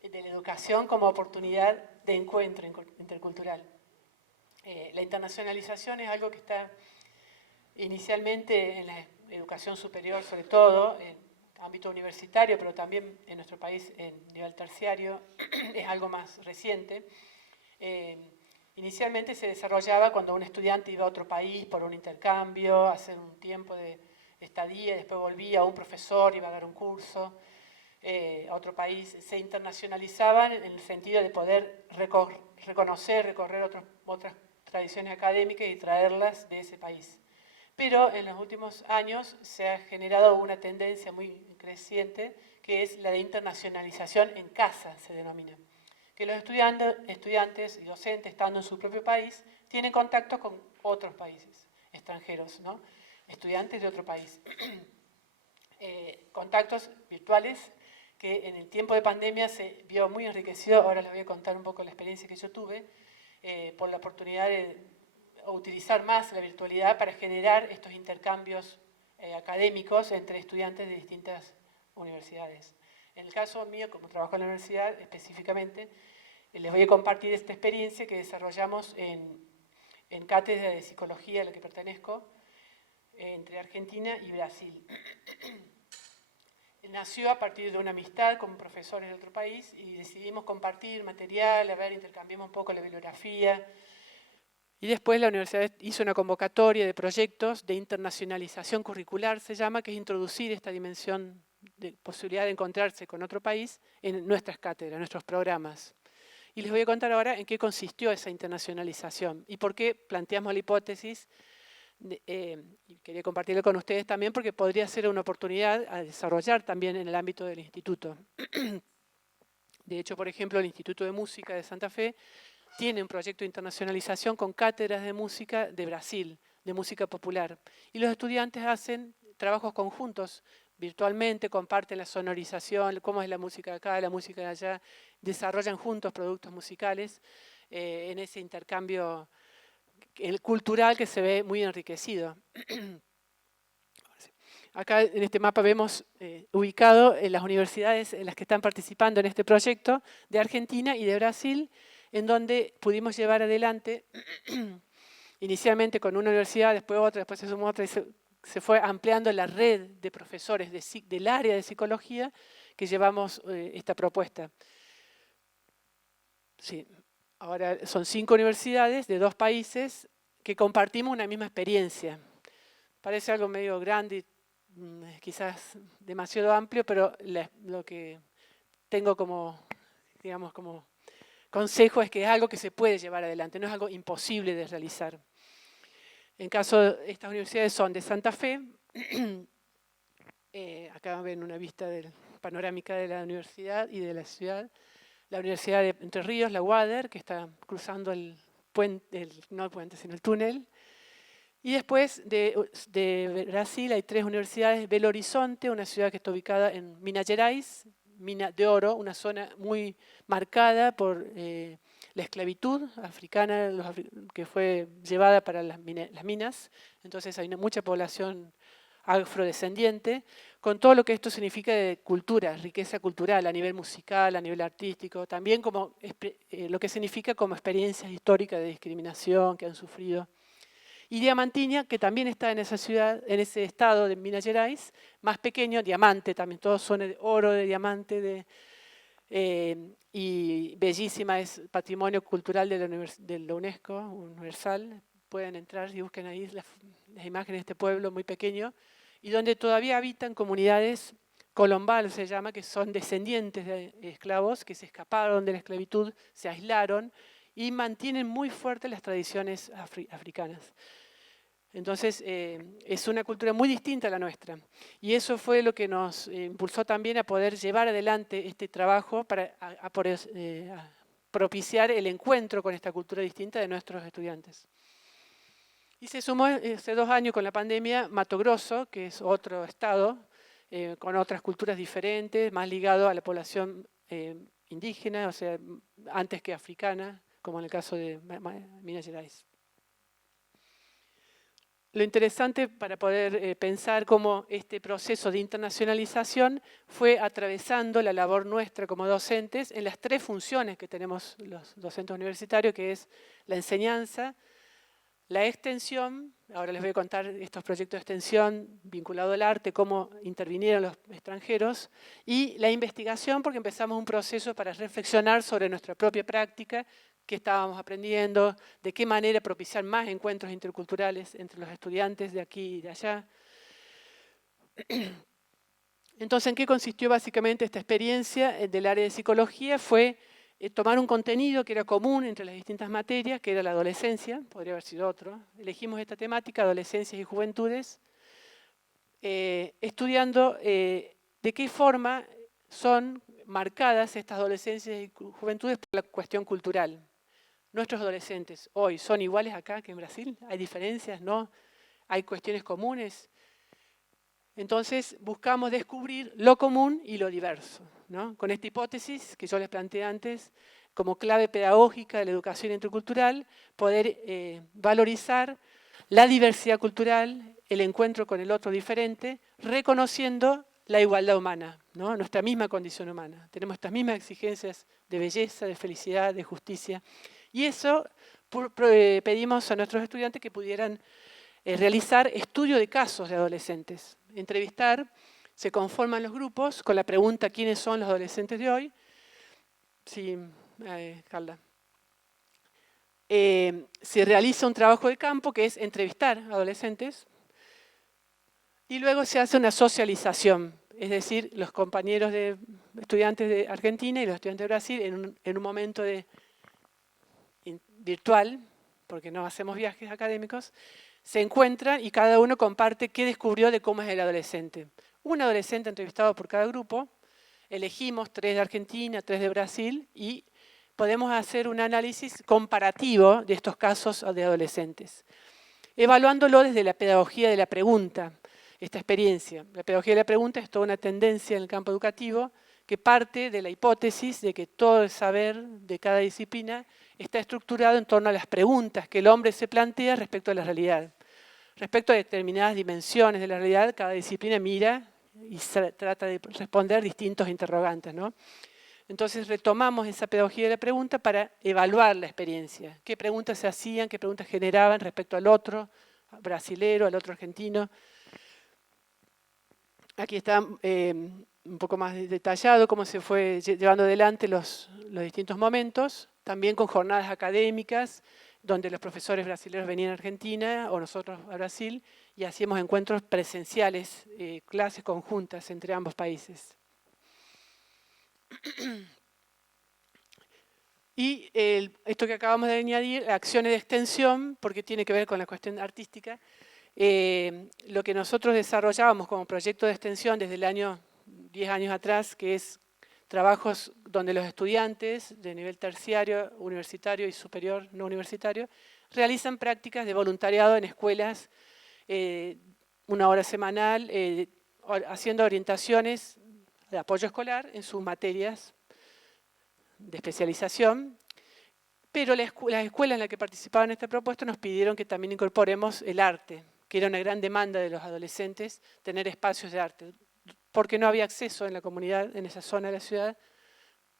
de la educación como oportunidad de encuentro intercultural. La internacionalización es algo que está inicialmente en la educación superior, sobre todo en ámbito universitario, pero también en nuestro país en nivel terciario, es algo más reciente. Inicialmente se desarrollaba cuando un estudiante iba a otro país por un intercambio, a hacer un tiempo de estadía, después volvía, un profesor iba a dar un curso a otro país, se internacionalizaban en el sentido de poder recorrer otras tradiciones académicas y traerlas de ese país. Pero en los últimos años se ha generado una tendencia muy creciente, que es la de internacionalización en casa, se denomina. Que los estudiantes y docentes, estando en su propio país, tienen contacto con otros países extranjeros, ¿no? Estudiantes de otro país. Contactos virtuales que en el tiempo de pandemia se vio muy enriquecido. Ahora les voy a contar un poco la experiencia que yo tuve por la oportunidad de utilizar más la virtualidad para generar estos intercambios académicos entre estudiantes de distintas universidades. En el caso mío, como trabajo en la universidad específicamente, les voy a compartir esta experiencia que desarrollamos en cátedra de psicología a la que pertenezco, entre Argentina y Brasil. Nació a partir de una amistad con profesores de otro país y decidimos compartir material, intercambiamos un poco la bibliografía. Y después la universidad hizo una convocatoria de proyectos de internacionalización curricular, se llama, que es introducir esta dimensión de posibilidad de encontrarse con otro país en nuestras cátedras, en nuestros programas. Y les voy a contar ahora en qué consistió esa internacionalización y por qué planteamos la hipótesis. Y quería compartirlo con ustedes también porque podría ser una oportunidad a desarrollar también en el ámbito del instituto. De hecho, por ejemplo, el Instituto de Música de Santa Fe tiene un proyecto de internacionalización con cátedras de música de Brasil, de música popular. Y los estudiantes hacen trabajos conjuntos virtualmente, comparten la sonorización, cómo es la música de acá, la música de allá, desarrollan juntos productos musicales en ese intercambio cultural que se ve muy enriquecido. Acá en este mapa vemos ubicado en las universidades en las que están participando en este proyecto de Argentina y de Brasil, en donde pudimos llevar adelante, inicialmente con una universidad, después otra, después se sumó otra, y se fue ampliando la red de profesores del área de psicología que llevamos esta propuesta. Sí. Ahora son 5 universidades de 2 países que compartimos una misma experiencia. Parece algo medio grande, quizás demasiado amplio, pero lo que tengo como, digamos, como consejo es que es algo que se puede llevar adelante, no es algo imposible de realizar. En caso de estas universidades son de Santa Fe, acá ven una vista panorámica de la universidad y de la ciudad. La Universidad de Entre Ríos, la UADER, que está cruzando el puente, no el puente, sino el túnel. Y después de Brasil hay 3 universidades, Belo Horizonte, una ciudad que está ubicada en Minas Gerais, Mina de Oro, una zona muy marcada por la esclavitud africana que fue llevada para las minas, entonces hay mucha población afrodescendiente, con todo lo que esto significa de cultura, riqueza cultural a nivel musical, a nivel artístico, también como lo que significa como experiencias históricas de discriminación que han sufrido. y Diamantina, que también está en esa ciudad, en ese estado de Minas Gerais, más pequeño, Diamante también, todos son de oro, de diamante, y bellísima, es patrimonio cultural de la UNESCO, universal. Pueden entrar y busquen ahí las imágenes de este pueblo muy pequeño, y donde todavía habitan comunidades colombal se llama, que son descendientes de esclavos que se escaparon de la esclavitud, se aislaron y mantienen muy fuertes las tradiciones africanas. Entonces, es una cultura muy distinta a la nuestra. Y eso fue lo que nos impulsó también a poder llevar adelante este trabajo para propiciar el encuentro con esta cultura distinta de nuestros estudiantes. Y se sumó hace 2 años con la pandemia Mato Grosso, que es otro estado, con otras culturas diferentes, más ligado a la población indígena, o sea, antes que africana, como en el caso de Minas Gerais. Lo interesante para poder pensar cómo este proceso de internacionalización fue atravesando la labor nuestra como docentes en las 3 funciones que tenemos los docentes universitarios, que es la enseñanza, la extensión, ahora les voy a contar estos proyectos de extensión vinculados al arte, cómo intervinieron los extranjeros, y la investigación, porque empezamos un proceso para reflexionar sobre nuestra propia práctica, qué estábamos aprendiendo, de qué manera propiciar más encuentros interculturales entre los estudiantes de aquí y de allá. Entonces, ¿en qué consistió básicamente esta experiencia del área de psicología? Fue tomar un contenido que era común entre las distintas materias, que era la adolescencia, podría haber sido otro. Elegimos esta temática, adolescencias y juventudes, estudiando de qué forma son marcadas estas adolescencias y juventudes por la cuestión cultural. Nuestros adolescentes hoy son iguales acá que en Brasil, hay diferencias, ¿no? Hay cuestiones comunes. Entonces buscamos descubrir lo común y lo diverso, ¿no? Con esta hipótesis que yo les planteé antes, como clave pedagógica de la educación intercultural, poder valorizar la diversidad cultural, el encuentro con el otro diferente, reconociendo la igualdad humana, ¿no? Nuestra misma condición humana. Tenemos estas mismas exigencias de belleza, de felicidad, de justicia. Y eso pedimos a nuestros estudiantes que pudieran realizar estudio de casos de adolescentes. Entrevistar, se conforman los grupos con la pregunta ¿quiénes son los adolescentes de hoy? Sí, Carla. Se realiza un trabajo de campo que es entrevistar a adolescentes y luego se hace una socialización, es decir, los compañeros de estudiantes de Argentina y los estudiantes de Brasil en un momento virtual, porque no hacemos viajes académicos, se encuentran y cada uno comparte qué descubrió de cómo es el adolescente. Un adolescente entrevistado por cada grupo, elegimos 3 de Argentina, 3 de Brasil y podemos hacer un análisis comparativo de estos casos de adolescentes, evaluándolo desde la pedagogía de la pregunta, esta experiencia. La pedagogía de la pregunta es toda una tendencia en el campo educativo que parte de la hipótesis de que todo el saber de cada disciplina está estructurado en torno a las preguntas que el hombre se plantea respecto a la realidad. Respecto a determinadas dimensiones de la realidad, cada disciplina mira y trata de responder distintos interrogantes, ¿no? Entonces retomamos esa pedagogía de la pregunta para evaluar la experiencia. ¿Qué preguntas se hacían, qué preguntas generaban respecto al otro brasilero, al otro argentino? Aquí está un poco más detallado cómo se fue llevando adelante los distintos momentos, también con jornadas académicas, donde los profesores brasileños venían a Argentina o nosotros a Brasil y hacíamos encuentros presenciales, clases conjuntas entre ambos países. Y esto que acabamos de añadir, acciones de extensión, porque tiene que ver con la cuestión artística, lo que nosotros desarrollábamos como proyecto de extensión desde el año 10 años atrás, que es trabajos donde los estudiantes de nivel terciario, universitario y superior no universitario realizan prácticas de voluntariado en escuelas, 1 hora semanal, haciendo orientaciones de apoyo escolar en sus materias de especialización, pero las escuelas en las que participaban en esta propuesta nos pidieron que también incorporemos el arte, que era una gran demanda de los adolescentes, tener espacios de arte, porque no había acceso en la comunidad, en esa zona de la ciudad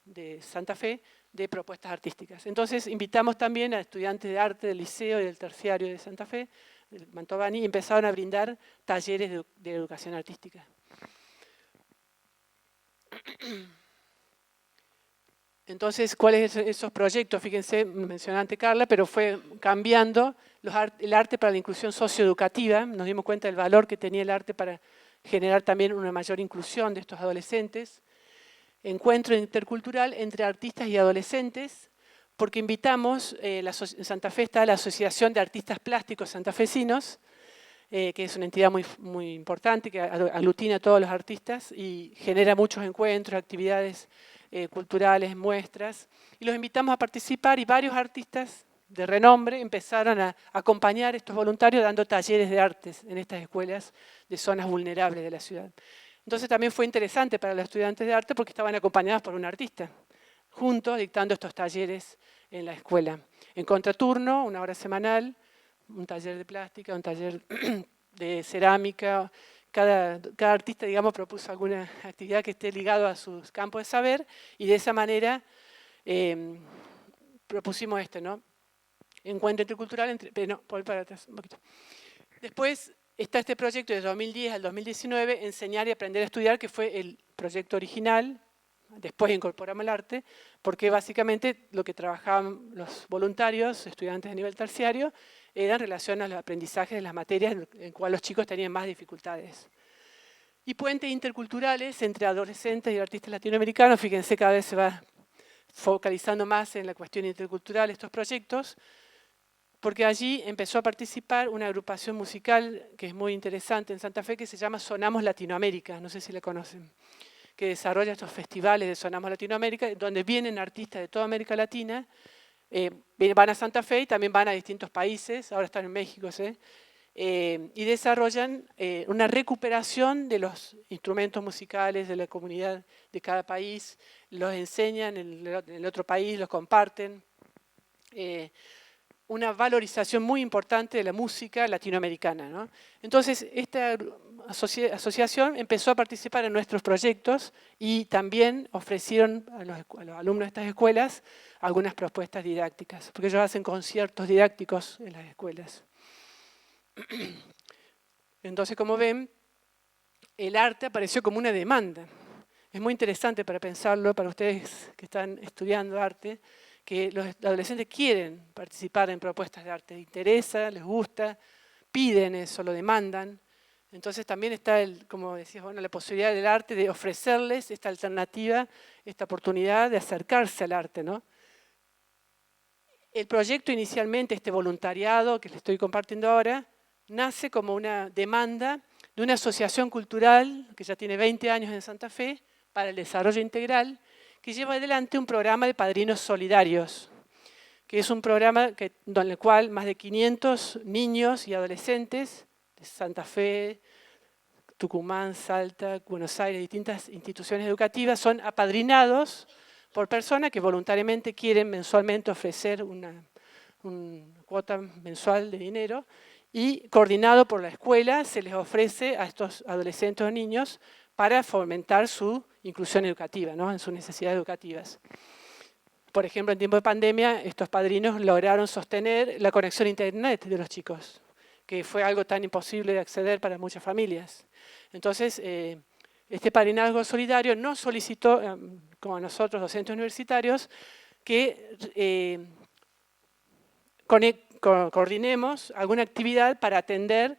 de Santa Fe, de propuestas artísticas. Entonces invitamos también a estudiantes de arte del liceo y del terciario de Santa Fe, del Mantovani, y empezaron a brindar talleres de educación artística. Entonces, ¿cuáles son esos proyectos? Fíjense, mencioné ante Carla, pero fue cambiando el arte para la inclusión socioeducativa. Nos dimos cuenta del valor que tenía el arte para generar también una mayor inclusión de estos adolescentes. Encuentro intercultural entre artistas y adolescentes, porque invitamos, en Santa Fe está la Asociación de Artistas Plásticos Santafesinos, que es una entidad muy importante, que aglutina a todos los artistas y genera muchos encuentros, actividades culturales, muestras, y los invitamos a participar, y varios artistas de renombre empezaron a acompañar a estos voluntarios dando talleres de artes en estas escuelas de zonas vulnerables de la ciudad. Entonces también fue interesante para los estudiantes de arte porque estaban acompañados por un artista, juntos dictando estos talleres en la escuela. En contraturno, 1 hora semanal, un taller de plástica, un taller de cerámica. Cada artista, digamos, propuso alguna actividad que esté ligado a sus campos de saber, y de esa manera propusimos ¿no? Encuentro intercultural, voy para atrás un poquito. Después está este proyecto de 2010 al 2019, Enseñar y Aprender a Estudiar, que fue el proyecto original. Después incorporamos el arte, porque básicamente lo que trabajaban los voluntarios, estudiantes de nivel terciario, era en relación a los aprendizajes de las materias en las cuales los chicos tenían más dificultades. Y puentes interculturales entre adolescentes y artistas latinoamericanos. Fíjense, cada vez se va focalizando más en la cuestión intercultural estos proyectos, porque allí empezó a participar una agrupación musical que es muy interesante en Santa Fe, que se llama Sonamos Latinoamérica, no sé si la conocen, que desarrolla estos festivales de Sonamos Latinoamérica, donde vienen artistas de toda América Latina, van a Santa Fe y también van a distintos países, ahora están en México, y desarrollan una recuperación de los instrumentos musicales de la comunidad de cada país, los enseñan en el otro país, los comparten. Una valorización muy importante de la música latinoamericana, ¿no? Entonces, esta asociación empezó a participar en nuestros proyectos y también ofrecieron a los alumnos de estas escuelas algunas propuestas didácticas, porque ellos hacen conciertos didácticos en las escuelas. Entonces, como ven, el arte apareció como una demanda. Es muy interesante para pensarlo, para ustedes que están estudiando arte, que los adolescentes quieren participar en propuestas de arte, les interesa, les gusta, piden eso, lo demandan. Entonces también está, como decías, la posibilidad del arte de ofrecerles esta alternativa, esta oportunidad de acercarse al arte, ¿no? El proyecto inicialmente, este voluntariado que les estoy compartiendo ahora, nace como una demanda de una asociación cultural que ya tiene 20 años en Santa Fe para el desarrollo integral, que lleva adelante un programa de padrinos solidarios, que es un programa en el cual más de 500 niños y adolescentes de Santa Fe, Tucumán, Salta, Buenos Aires, distintas instituciones educativas, son apadrinados por personas que voluntariamente quieren mensualmente ofrecer una cuota mensual de dinero, y coordinado por la escuela se les ofrece a estos adolescentes o niños para fomentar su inclusión educativa, ¿no? En sus necesidades educativas. Por ejemplo, en tiempo de pandemia, estos padrinos lograron sostener la conexión a internet de los chicos, que fue algo tan imposible de acceder para muchas familias. Entonces, este padrinazgo solidario nos solicitó, como a nosotros, docentes universitarios, que coordinemos alguna actividad para atender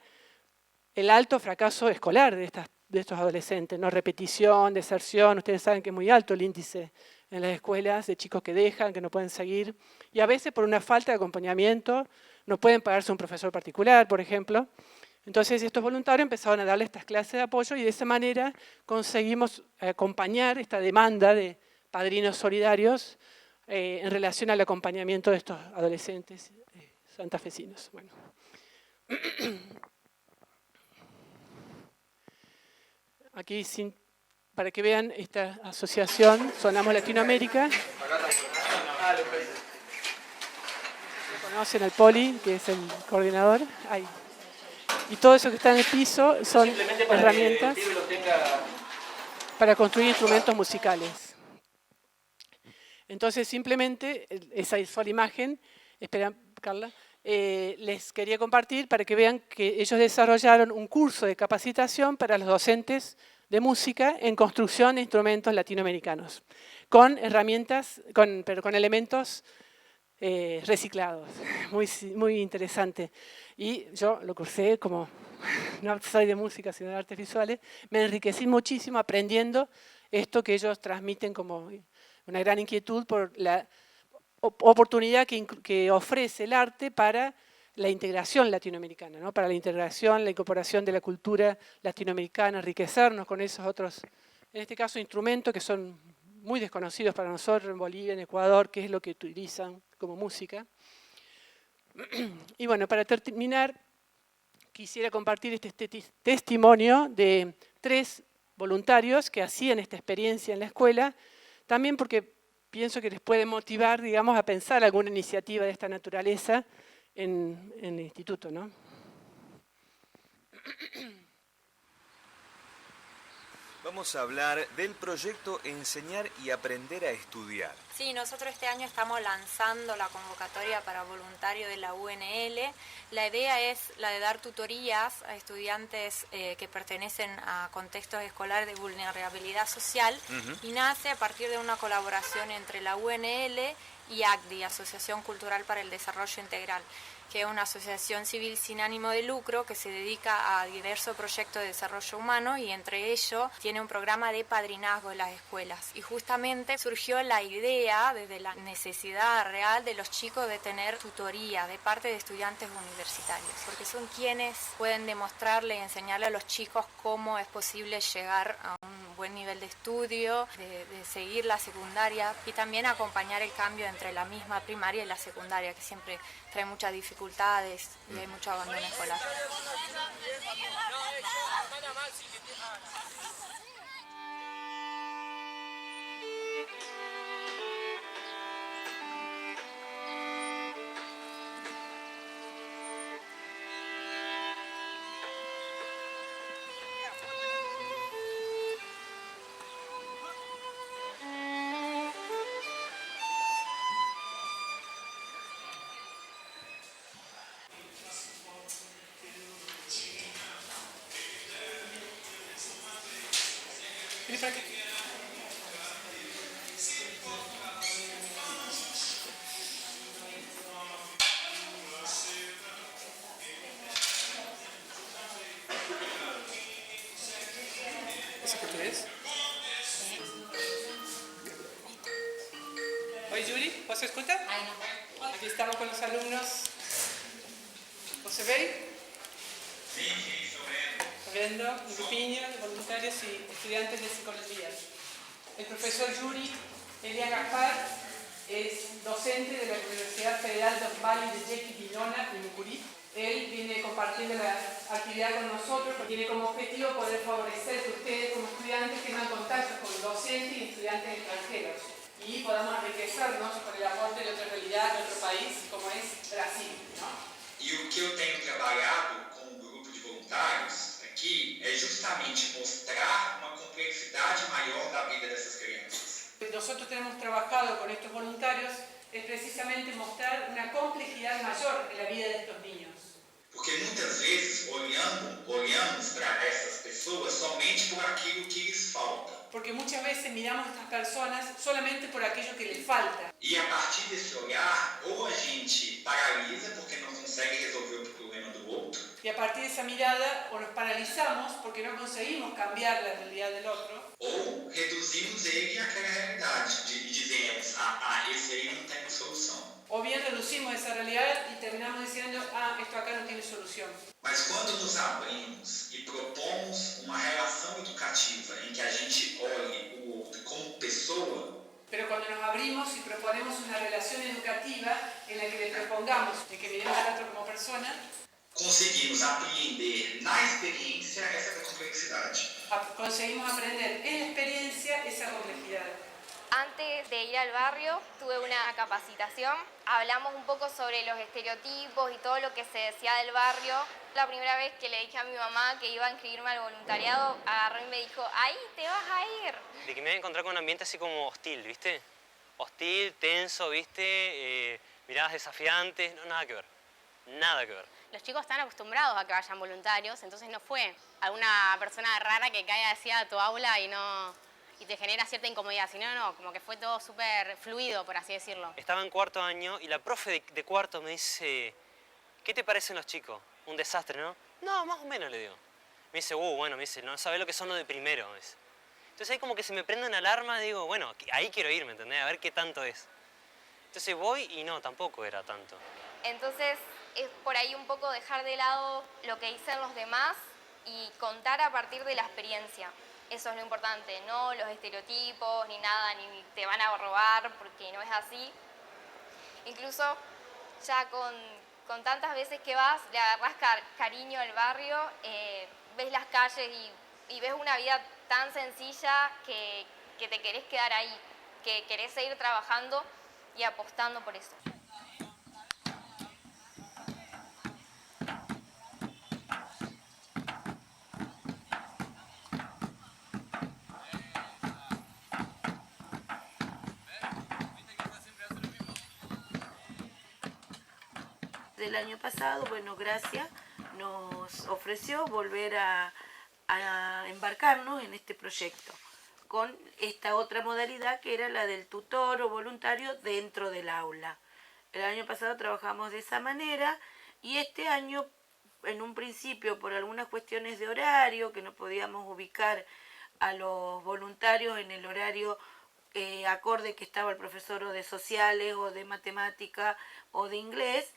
el alto fracaso escolar de estos adolescentes, ¿no? Repetición, deserción, ustedes saben que es muy alto el índice en las escuelas de chicos que dejan, que no pueden seguir, y a veces por una falta de acompañamiento no pueden pagarse un profesor particular, por ejemplo. Entonces estos voluntarios empezaron a darle estas clases de apoyo y de esa manera conseguimos acompañar esta demanda de padrinos solidarios en relación al acompañamiento de estos adolescentes santafesinos. Bueno. Aquí, para que vean esta asociación, Sonamos Latinoamérica. Conocen al Poli, que es el coordinador. Ahí. Y todo eso que está en el piso son herramientas para construir instrumentos musicales. Entonces, simplemente, esa sola imagen, espera, Carla, les quería compartir para que vean que ellos desarrollaron un curso de capacitación para los docentes de música en construcción de instrumentos latinoamericanos, con herramientas, con elementos reciclados. Muy interesante. Y yo lo cursé como, no soy de música, sino de artes visuales, me enriquecí muchísimo aprendiendo esto que ellos transmiten como una gran inquietud por la oportunidad que ofrece el arte para la integración latinoamericana, ¿no? Para la integración, la incorporación de la cultura latinoamericana, enriquecernos con esos otros, en este caso, instrumentos que son muy desconocidos para nosotros en Bolivia, en Ecuador, que es lo que utilizan como música. Y bueno, para terminar, quisiera compartir este testimonio de 3 voluntarios que hacían esta experiencia en la escuela, también porque pienso que les puede motivar, digamos, a pensar alguna iniciativa de esta naturaleza en el instituto, ¿no? Vamos a hablar del proyecto Enseñar y Aprender a Estudiar. Sí, nosotros este año estamos lanzando la convocatoria para voluntarios de la UNL. La idea es la de dar tutorías a estudiantes que pertenecen a contextos escolares de vulnerabilidad social y nace a partir de una colaboración entre la UNL y ACDI, Asociación Cultural para el Desarrollo Integral, que es una asociación civil sin ánimo de lucro que se dedica a diversos proyectos de desarrollo humano y entre ellos tiene un programa de padrinazgo en las escuelas. Y justamente surgió la idea desde la necesidad real de los chicos de tener tutoría de parte de estudiantes universitarios, porque son quienes pueden demostrarle y enseñarle a los chicos cómo es posible llegar a un buen nivel de estudio, de seguir la secundaria y también acompañar el cambio entre la misma primaria y la secundaria, que siempre trae muchas dificultades y hay mucho abandono escolar. ¿Eso qué es? Oi, Yuri, ¿vos escuchas? Aquí estamos con los alumnos. ¿Vos veis? Viendo un grupinho de voluntarios y estudiantes de psicología. El profesor Yuri Elia Gaspar es docente de la Universidad Federal del Valle de Jequitinhonha, en Mucurí. Él viene compartiendo la actividad con nosotros porque tiene como objetivo poder favorecer que ustedes como estudiantes tengan contacto con docentes y estudiantes extranjeros y podamos enriquecernos con el aporte de otra realidad, de otro país, como es Brasil, ¿no? E o que eu tenho trabalhado com o grupo de voluntários aqui é justamente mostrar uma complexidade maior da vida dessas crianças. Nosotros tenemos trabajado con estos voluntarios es precisamente mostrar una complejidad mayor en la vida de estos niños. Porque muitas vezes olhamos para essas pessoas somente por aquilo que lhes falta. Porque muchas veces miramos a estas personas solamente por aquello que les falta. E a partir desse olhar, ou a gente paralisa porque não consegue resolver o problema do outro, Y a partir de esa mirada o nos paralizamos porque no conseguimos cambiar la realidad del otro, ou reduzimos ele àquela realidade e dizemos, esse aí não tem solução. o bien reducimos esa realidad y terminamos diciendo, esto acá no tiene solución. Mas quando nos abrimos e propomos uma relação educativa em que a gente olhe o outro como pessoa, Pero cuando nos abrimos y proponemos una relación educativa en la que le propongamos de que miremos al otro como persona, conseguimos apreender na experiência essa complexidade. conseguimos aprender en la experiencia esa complejidad. Antes de ir al barrio tuve una capacitación, hablamos un poco sobre los estereotipos y todo lo que se decía del barrio. La primera vez que le dije a mi mamá que iba a inscribirme al voluntariado, agarró y me dijo, ahí te vas a ir. De que me iba a encontrar con un ambiente así como hostil, ¿viste? Hostil, tenso, ¿viste? Miradas desafiantes, no, nada que ver. nada que ver. Los chicos están acostumbrados a que vayan voluntarios, entonces no fue alguna persona rara que caiga así a tu aula y te genera cierta incomodidad, sino no, como que fue todo súper fluido, por así decirlo. Estaba en cuarto año y la profe de cuarto me dice, ¿qué te parecen los chicos? Un desastre, ¿no? No, más o menos, le digo. Me dice, bueno, me dice, no sabés lo que son los de primero. Me dice. Entonces ahí como que se me prende una alarma y digo, bueno, ahí quiero ir, ¿me entendés? A ver qué tanto es. Entonces voy y no, tampoco era tanto. Entonces es por ahí un poco dejar de lado lo que dicen los demás y contar a partir de la experiencia. Eso es lo importante, no los estereotipos ni nada, ni te van a robar porque no es así. Incluso ya con tantas veces que vas, le agarrás cariño al barrio, ves las calles y ves una vida tan sencilla que te querés quedar ahí, que querés seguir trabajando y apostando por eso. Del año pasado, bueno, Gracia nos ofreció volver a embarcarnos en este proyecto con esta otra modalidad que era la del tutor o voluntario dentro del aula. El año pasado trabajamos de esa manera y este año, en un principio, por algunas cuestiones de horario, que no podíamos ubicar a los voluntarios en el horario acorde que estaba el profesor o de sociales o de matemática o de inglés,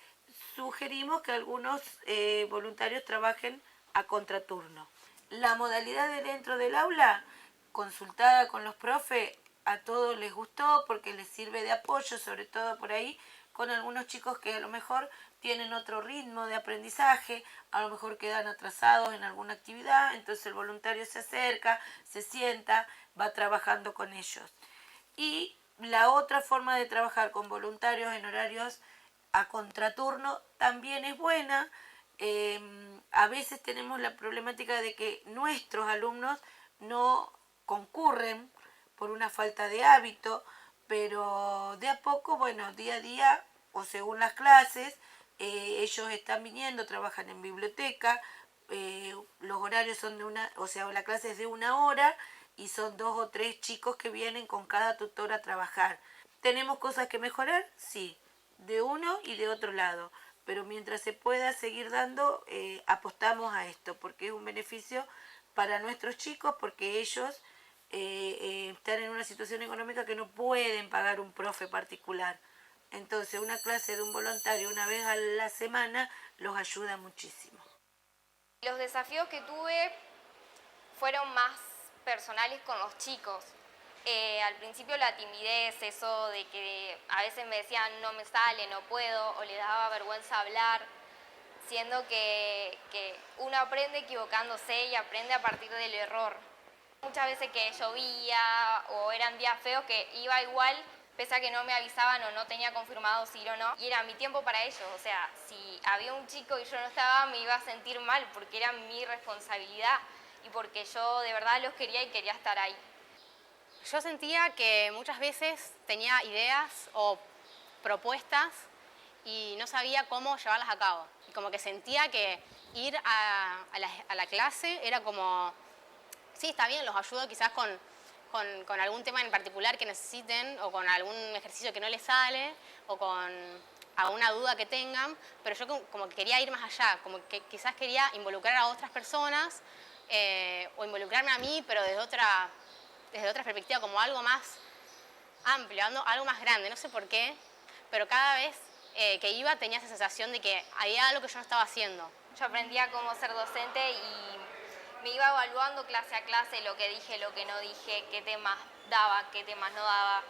sugerimos que algunos voluntarios trabajen a contraturno. La modalidad de dentro del aula, consultada con los profes, a todos les gustó porque les sirve de apoyo, sobre todo por ahí, con algunos chicos que a lo mejor tienen otro ritmo de aprendizaje, a lo mejor quedan atrasados en alguna actividad, entonces el voluntario se acerca, se sienta, va trabajando con ellos. Y la otra forma de trabajar con voluntarios en horarios a contraturno también es buena. A veces tenemos la problemática de que nuestros alumnos no concurren por una falta de hábito, pero de a poco, bueno, día a día o según las clases, ellos están viniendo, trabajan en biblioteca, los horarios son de la clase es de 1 hora y son 2 o 3 chicos que vienen con cada tutor a trabajar. ¿Tenemos cosas que mejorar? Sí, de uno y de otro lado, pero mientras se pueda seguir dando, apostamos a esto, porque es un beneficio para nuestros chicos, porque ellos están en una situación económica que no pueden pagar un profe particular. Entonces, una clase de un voluntario una vez a la semana los ayuda muchísimo. Los desafíos que tuve fueron más personales con los chicos. Al principio la timidez, eso de que a veces me decían no me sale, no puedo, o les daba vergüenza hablar, siendo que uno aprende equivocándose y aprende a partir del error. Muchas veces que llovía o eran días feos que iba igual, pese a que no me avisaban o no tenía confirmado si ir o no, y era mi tiempo para ellos. O sea, si había un chico y yo no estaba, me iba a sentir mal porque era mi responsabilidad y porque yo de verdad los quería y quería estar ahí. Yo sentía que muchas veces tenía ideas o propuestas y no sabía cómo llevarlas a cabo. Y como que sentía que ir a la clase era como, sí, está bien, los ayudo quizás con algún tema en particular que necesiten o con algún ejercicio que no les sale o con alguna duda que tengan, pero yo como que quería ir más allá, como que quizás quería involucrar a otras personas o involucrarme a mí, pero desde otra perspectiva, como algo más amplio, algo más grande, no sé por qué, pero cada vez que iba tenía esa sensación de que había algo que yo no estaba haciendo. Yo aprendía cómo ser docente y me iba evaluando clase a clase lo que dije, lo que no dije, qué temas daba, qué temas no daba,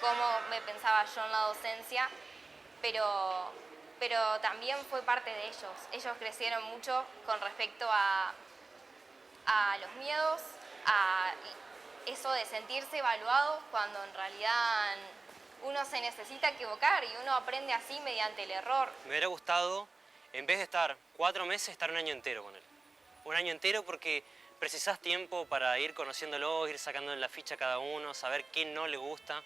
cómo me pensaba yo en la docencia, pero también fue parte de ellos. Ellos crecieron mucho con respecto a los miedos, a eso de sentirse evaluado cuando en realidad uno se necesita equivocar y uno aprende así mediante el error. Me hubiera gustado, en vez de estar 4 meses, estar 1 año entero con él. 1 año entero porque precisás tiempo para ir conociéndolo, ir sacando en la ficha a cada uno, saber qué no le gusta.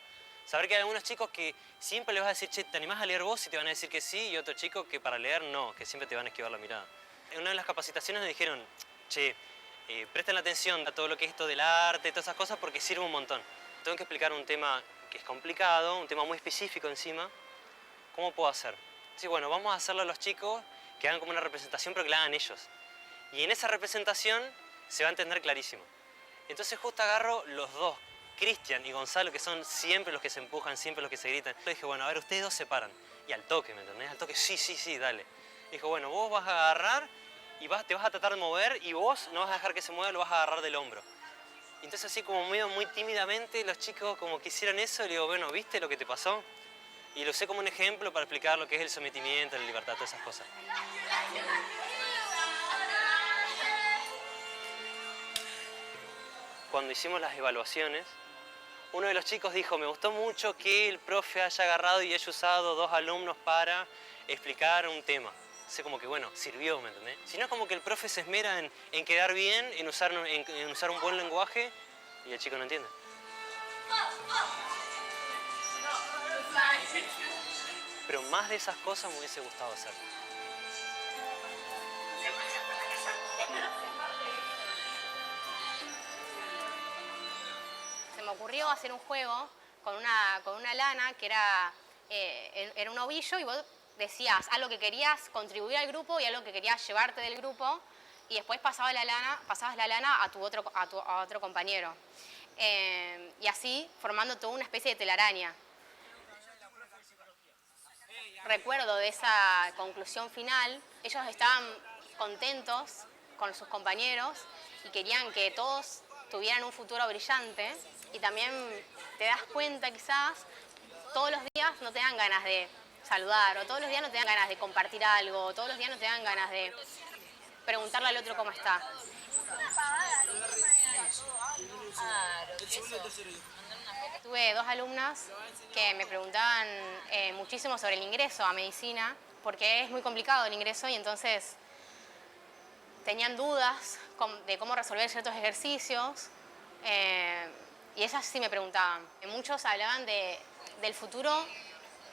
Saber que hay algunos chicos que siempre les vas a decir, che, ¿te animás a leer vos? Y te van a decir que sí, y otro chico que para leer no, que siempre te van a esquivar la mirada. En una de las capacitaciones nos dijeron, che, presten atención a todo lo que es esto del arte, todas esas cosas, porque sirve un montón. Tengo que explicar un tema que es complicado, un tema muy específico encima. ¿Cómo puedo hacer? Sí, bueno, vamos a hacerlo a los chicos que hagan como una representación, pero que la hagan ellos. Y en esa representación se va a entender clarísimo. Entonces justo agarro los dos, Cristian y Gonzalo, que son siempre los que se empujan, siempre los que se gritan. Le dije, bueno, a ver, ustedes dos se paran. Y al toque, ¿me entendés? Al toque, sí, dale. Dijo, bueno, vos vas a agarrar y te vas a tratar de mover y vos no vas a dejar que se mueva, lo vas a agarrar del hombro. Entonces así como medio muy tímidamente los chicos como que hicieron eso, le digo, bueno, ¿viste lo que te pasó? Y lo usé como un ejemplo para explicar lo que es el sometimiento, la libertad, todas esas cosas. Cuando hicimos las evaluaciones, uno de los chicos dijo, me gustó mucho que el profe haya agarrado y haya usado 2 alumnos para explicar un tema. Entonces como que, bueno, sirvió, ¿me entendés? Si no, como que el profe se esmera en quedar bien, en usar un buen lenguaje, y el chico no entiende. Pero más de esas cosas me hubiese gustado hacer. Se me ocurrió hacer un juego con una lana que era un ovillo y vos decías algo que querías contribuir al grupo y algo que querías llevarte del grupo y después pasabas la lana a otro compañero. Y así formando toda una especie de telaraña. Recuerdo de esa conclusión final, ellos estaban contentos con sus compañeros y querían que todos tuvieran un futuro brillante y también te das cuenta quizás todos los días no te dan ganas de saludar o todos los días no te dan ganas de compartir algo o todos los días no te dan ganas de preguntarle al otro cómo está. Tuve 2 alumnas que me preguntaban muchísimo sobre el ingreso a medicina, porque es muy complicado el ingreso y entonces tenían dudas de cómo resolver ciertos ejercicios y ellas sí me preguntaban. Muchos hablaban del futuro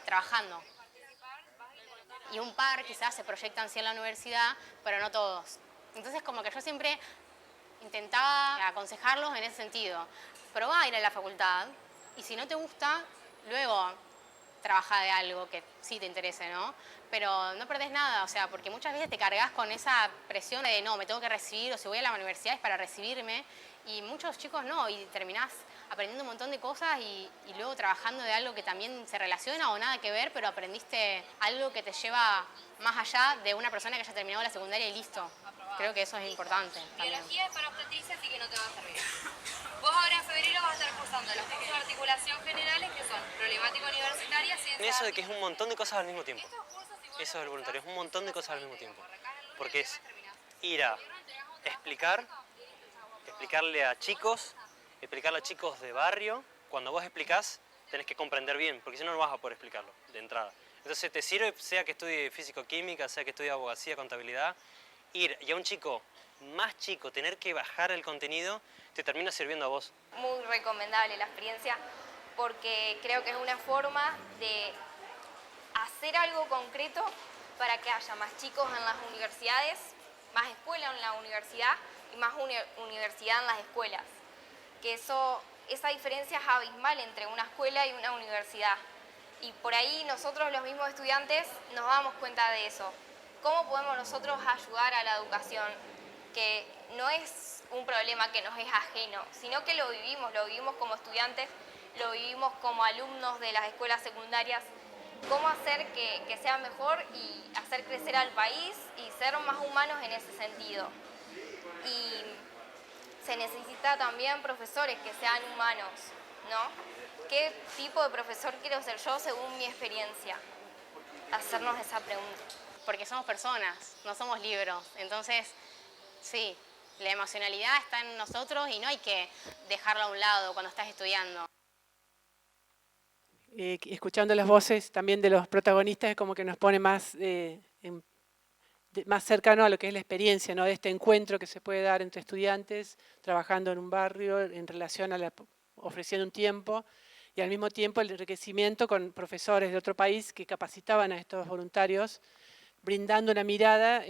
trabajando y un par quizás se proyectan sí en la universidad, pero no todos. Entonces como que yo siempre intentaba aconsejarlos en ese sentido. Probá a ir a la facultad y si no te gusta, luego trabaja de algo que sí te interese, ¿no? Pero no perdés nada, o sea, porque muchas veces te cargas con esa presión de no, me tengo que recibir o si voy a la universidad es para recibirme y muchos chicos no y terminás aprendiendo un montón de cosas y luego trabajando de algo que también se relaciona o nada que ver, pero aprendiste algo que te lleva más allá de una persona que ya terminó la secundaria y listo. Creo que eso es importante también. Biología es para obstetricia, así que no te va a servir. Vos ahora en febrero vas a estar cursando los cursos de articulación generales, que son problemática universitaria, ciencia... Eso de que es un montón de cosas al mismo tiempo. Eso del voluntario, es un montón de cosas al mismo tiempo. Porque es ir a explicarle a chicos de barrio. Cuando vos explicás, tenés que comprender bien, porque si no, no vas a poder explicarlo de entrada. Entonces te sirve, sea que estudie físico-química, sea que estudie abogacía, contabilidad, ir y a un chico más chico, tener que bajar el contenido, te termina sirviendo a vos. Muy recomendable la experiencia porque creo que es una forma de hacer algo concreto para que haya más chicos en las universidades, más escuela en la universidad y más universidad en las escuelas. Que esa diferencia es abismal entre una escuela y una universidad. Y por ahí nosotros los mismos estudiantes nos damos cuenta de eso. ¿Cómo podemos nosotros ayudar a la educación? Que no es un problema que nos es ajeno, sino que lo vivimos como estudiantes, lo vivimos como alumnos de las escuelas secundarias. Cómo hacer que sea mejor y hacer crecer al país y ser más humanos en ese sentido. Y se necesita también profesores que sean humanos, ¿no? ¿Qué tipo de profesor quiero ser yo según mi experiencia? Hacernos esa pregunta. Porque somos personas, no somos libros. Entonces, sí, la emocionalidad está en nosotros y no hay que dejarla a un lado cuando estás estudiando. Escuchando las voces también de los protagonistas es como que nos pone más, más cercano a lo que es la experiencia, ¿no? De este encuentro que se puede dar entre estudiantes, trabajando en un barrio, en relación a ofreciendo un tiempo y al mismo tiempo el enriquecimiento con profesores de otro país que capacitaban a estos voluntarios, brindando una mirada,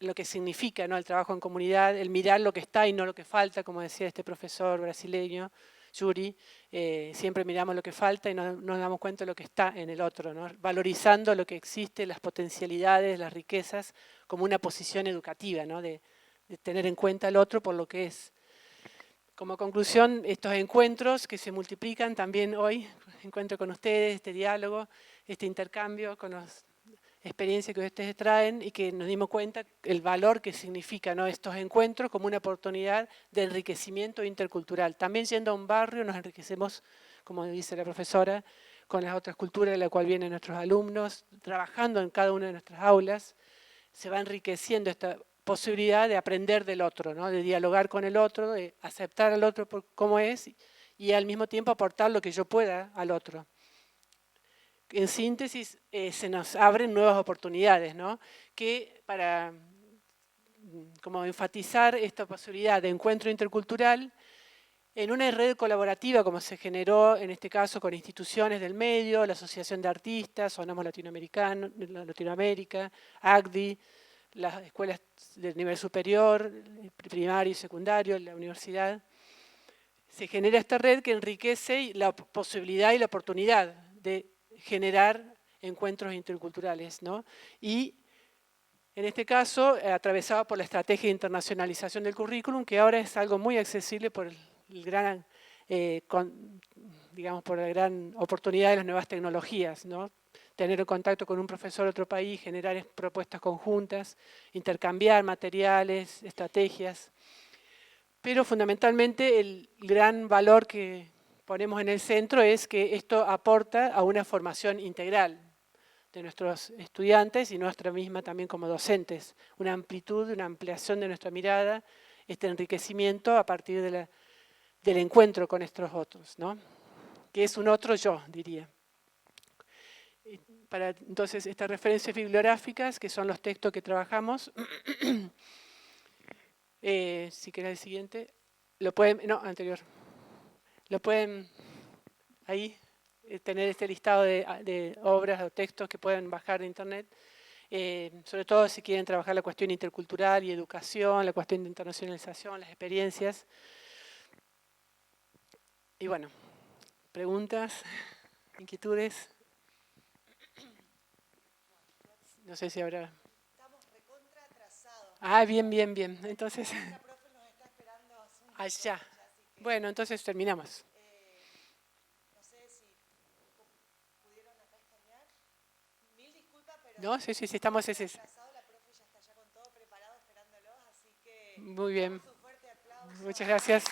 lo que significa, ¿no?, el trabajo en comunidad, el mirar lo que está y no lo que falta, como decía este profesor brasileño, Yuri, siempre miramos lo que falta y no nos damos cuenta de lo que está en el otro, ¿no?, valorizando lo que existe, las potencialidades, las riquezas, como una posición educativa, ¿no?, de tener en cuenta al otro por lo que es. Como conclusión, estos encuentros que se multiplican también hoy, encuentro con ustedes, este diálogo, este intercambio con las experiencias que ustedes traen y que nos dimos cuenta el valor que significan, ¿no?, estos encuentros como una oportunidad de enriquecimiento intercultural. También yendo a un barrio nos enriquecemos, como dice la profesora, con las otras culturas de las cuales vienen nuestros alumnos, trabajando en cada una de nuestras aulas, se va enriqueciendo esta posibilidad de aprender del otro, ¿no?, de dialogar con el otro, de aceptar al otro por cómo es y al mismo tiempo aportar lo que yo pueda al otro. En síntesis, se nos abren nuevas oportunidades, ¿no?, que para como enfatizar esta posibilidad de encuentro intercultural en una red colaborativa como se generó en este caso con instituciones del medio, la Asociación de Artistas, Sonamos Latinoamérica, ACDI, las escuelas del nivel superior, primario y secundario, la universidad. Se genera esta red que enriquece la posibilidad y la oportunidad de generar encuentros interculturales, ¿no? Y en este caso, atravesado por la estrategia de internacionalización del currículum, que ahora es algo muy accesible por el gran, digamos, por la gran oportunidad de las nuevas tecnologías, ¿no? Tener contacto con un profesor de otro país, generar propuestas conjuntas, intercambiar materiales, estrategias. Pero fundamentalmente el gran valor que ponemos en el centro es que esto aporta a una formación integral de nuestros estudiantes y nuestra misma también como docentes. Una amplitud, una ampliación de nuestra mirada, este enriquecimiento a partir de del encuentro con estos otros, ¿no?, que es un otro yo, diría. Para entonces estas referencias bibliográficas, que son los textos que trabajamos, si querés el siguiente, lo pueden, no, anterior, lo pueden ahí tener este listado de obras o textos que pueden bajar de internet, sobre todo si quieren trabajar la cuestión intercultural y educación, la cuestión de internacionalización, las experiencias. Y bueno, preguntas, inquietudes. No sé si habrá. Estamos recontra atrasados. Ah, bien. Entonces, La profe nos está esperando hace un allá. rato ya, así que, Bueno, entonces terminamos. no sé si pudieron acá escanear. Mil disculpas, pero No, sí, estamos atrasados. La profe ya está allá con todo preparado esperándolos, así que muy bien. un fuerte aplauso. Muchas gracias.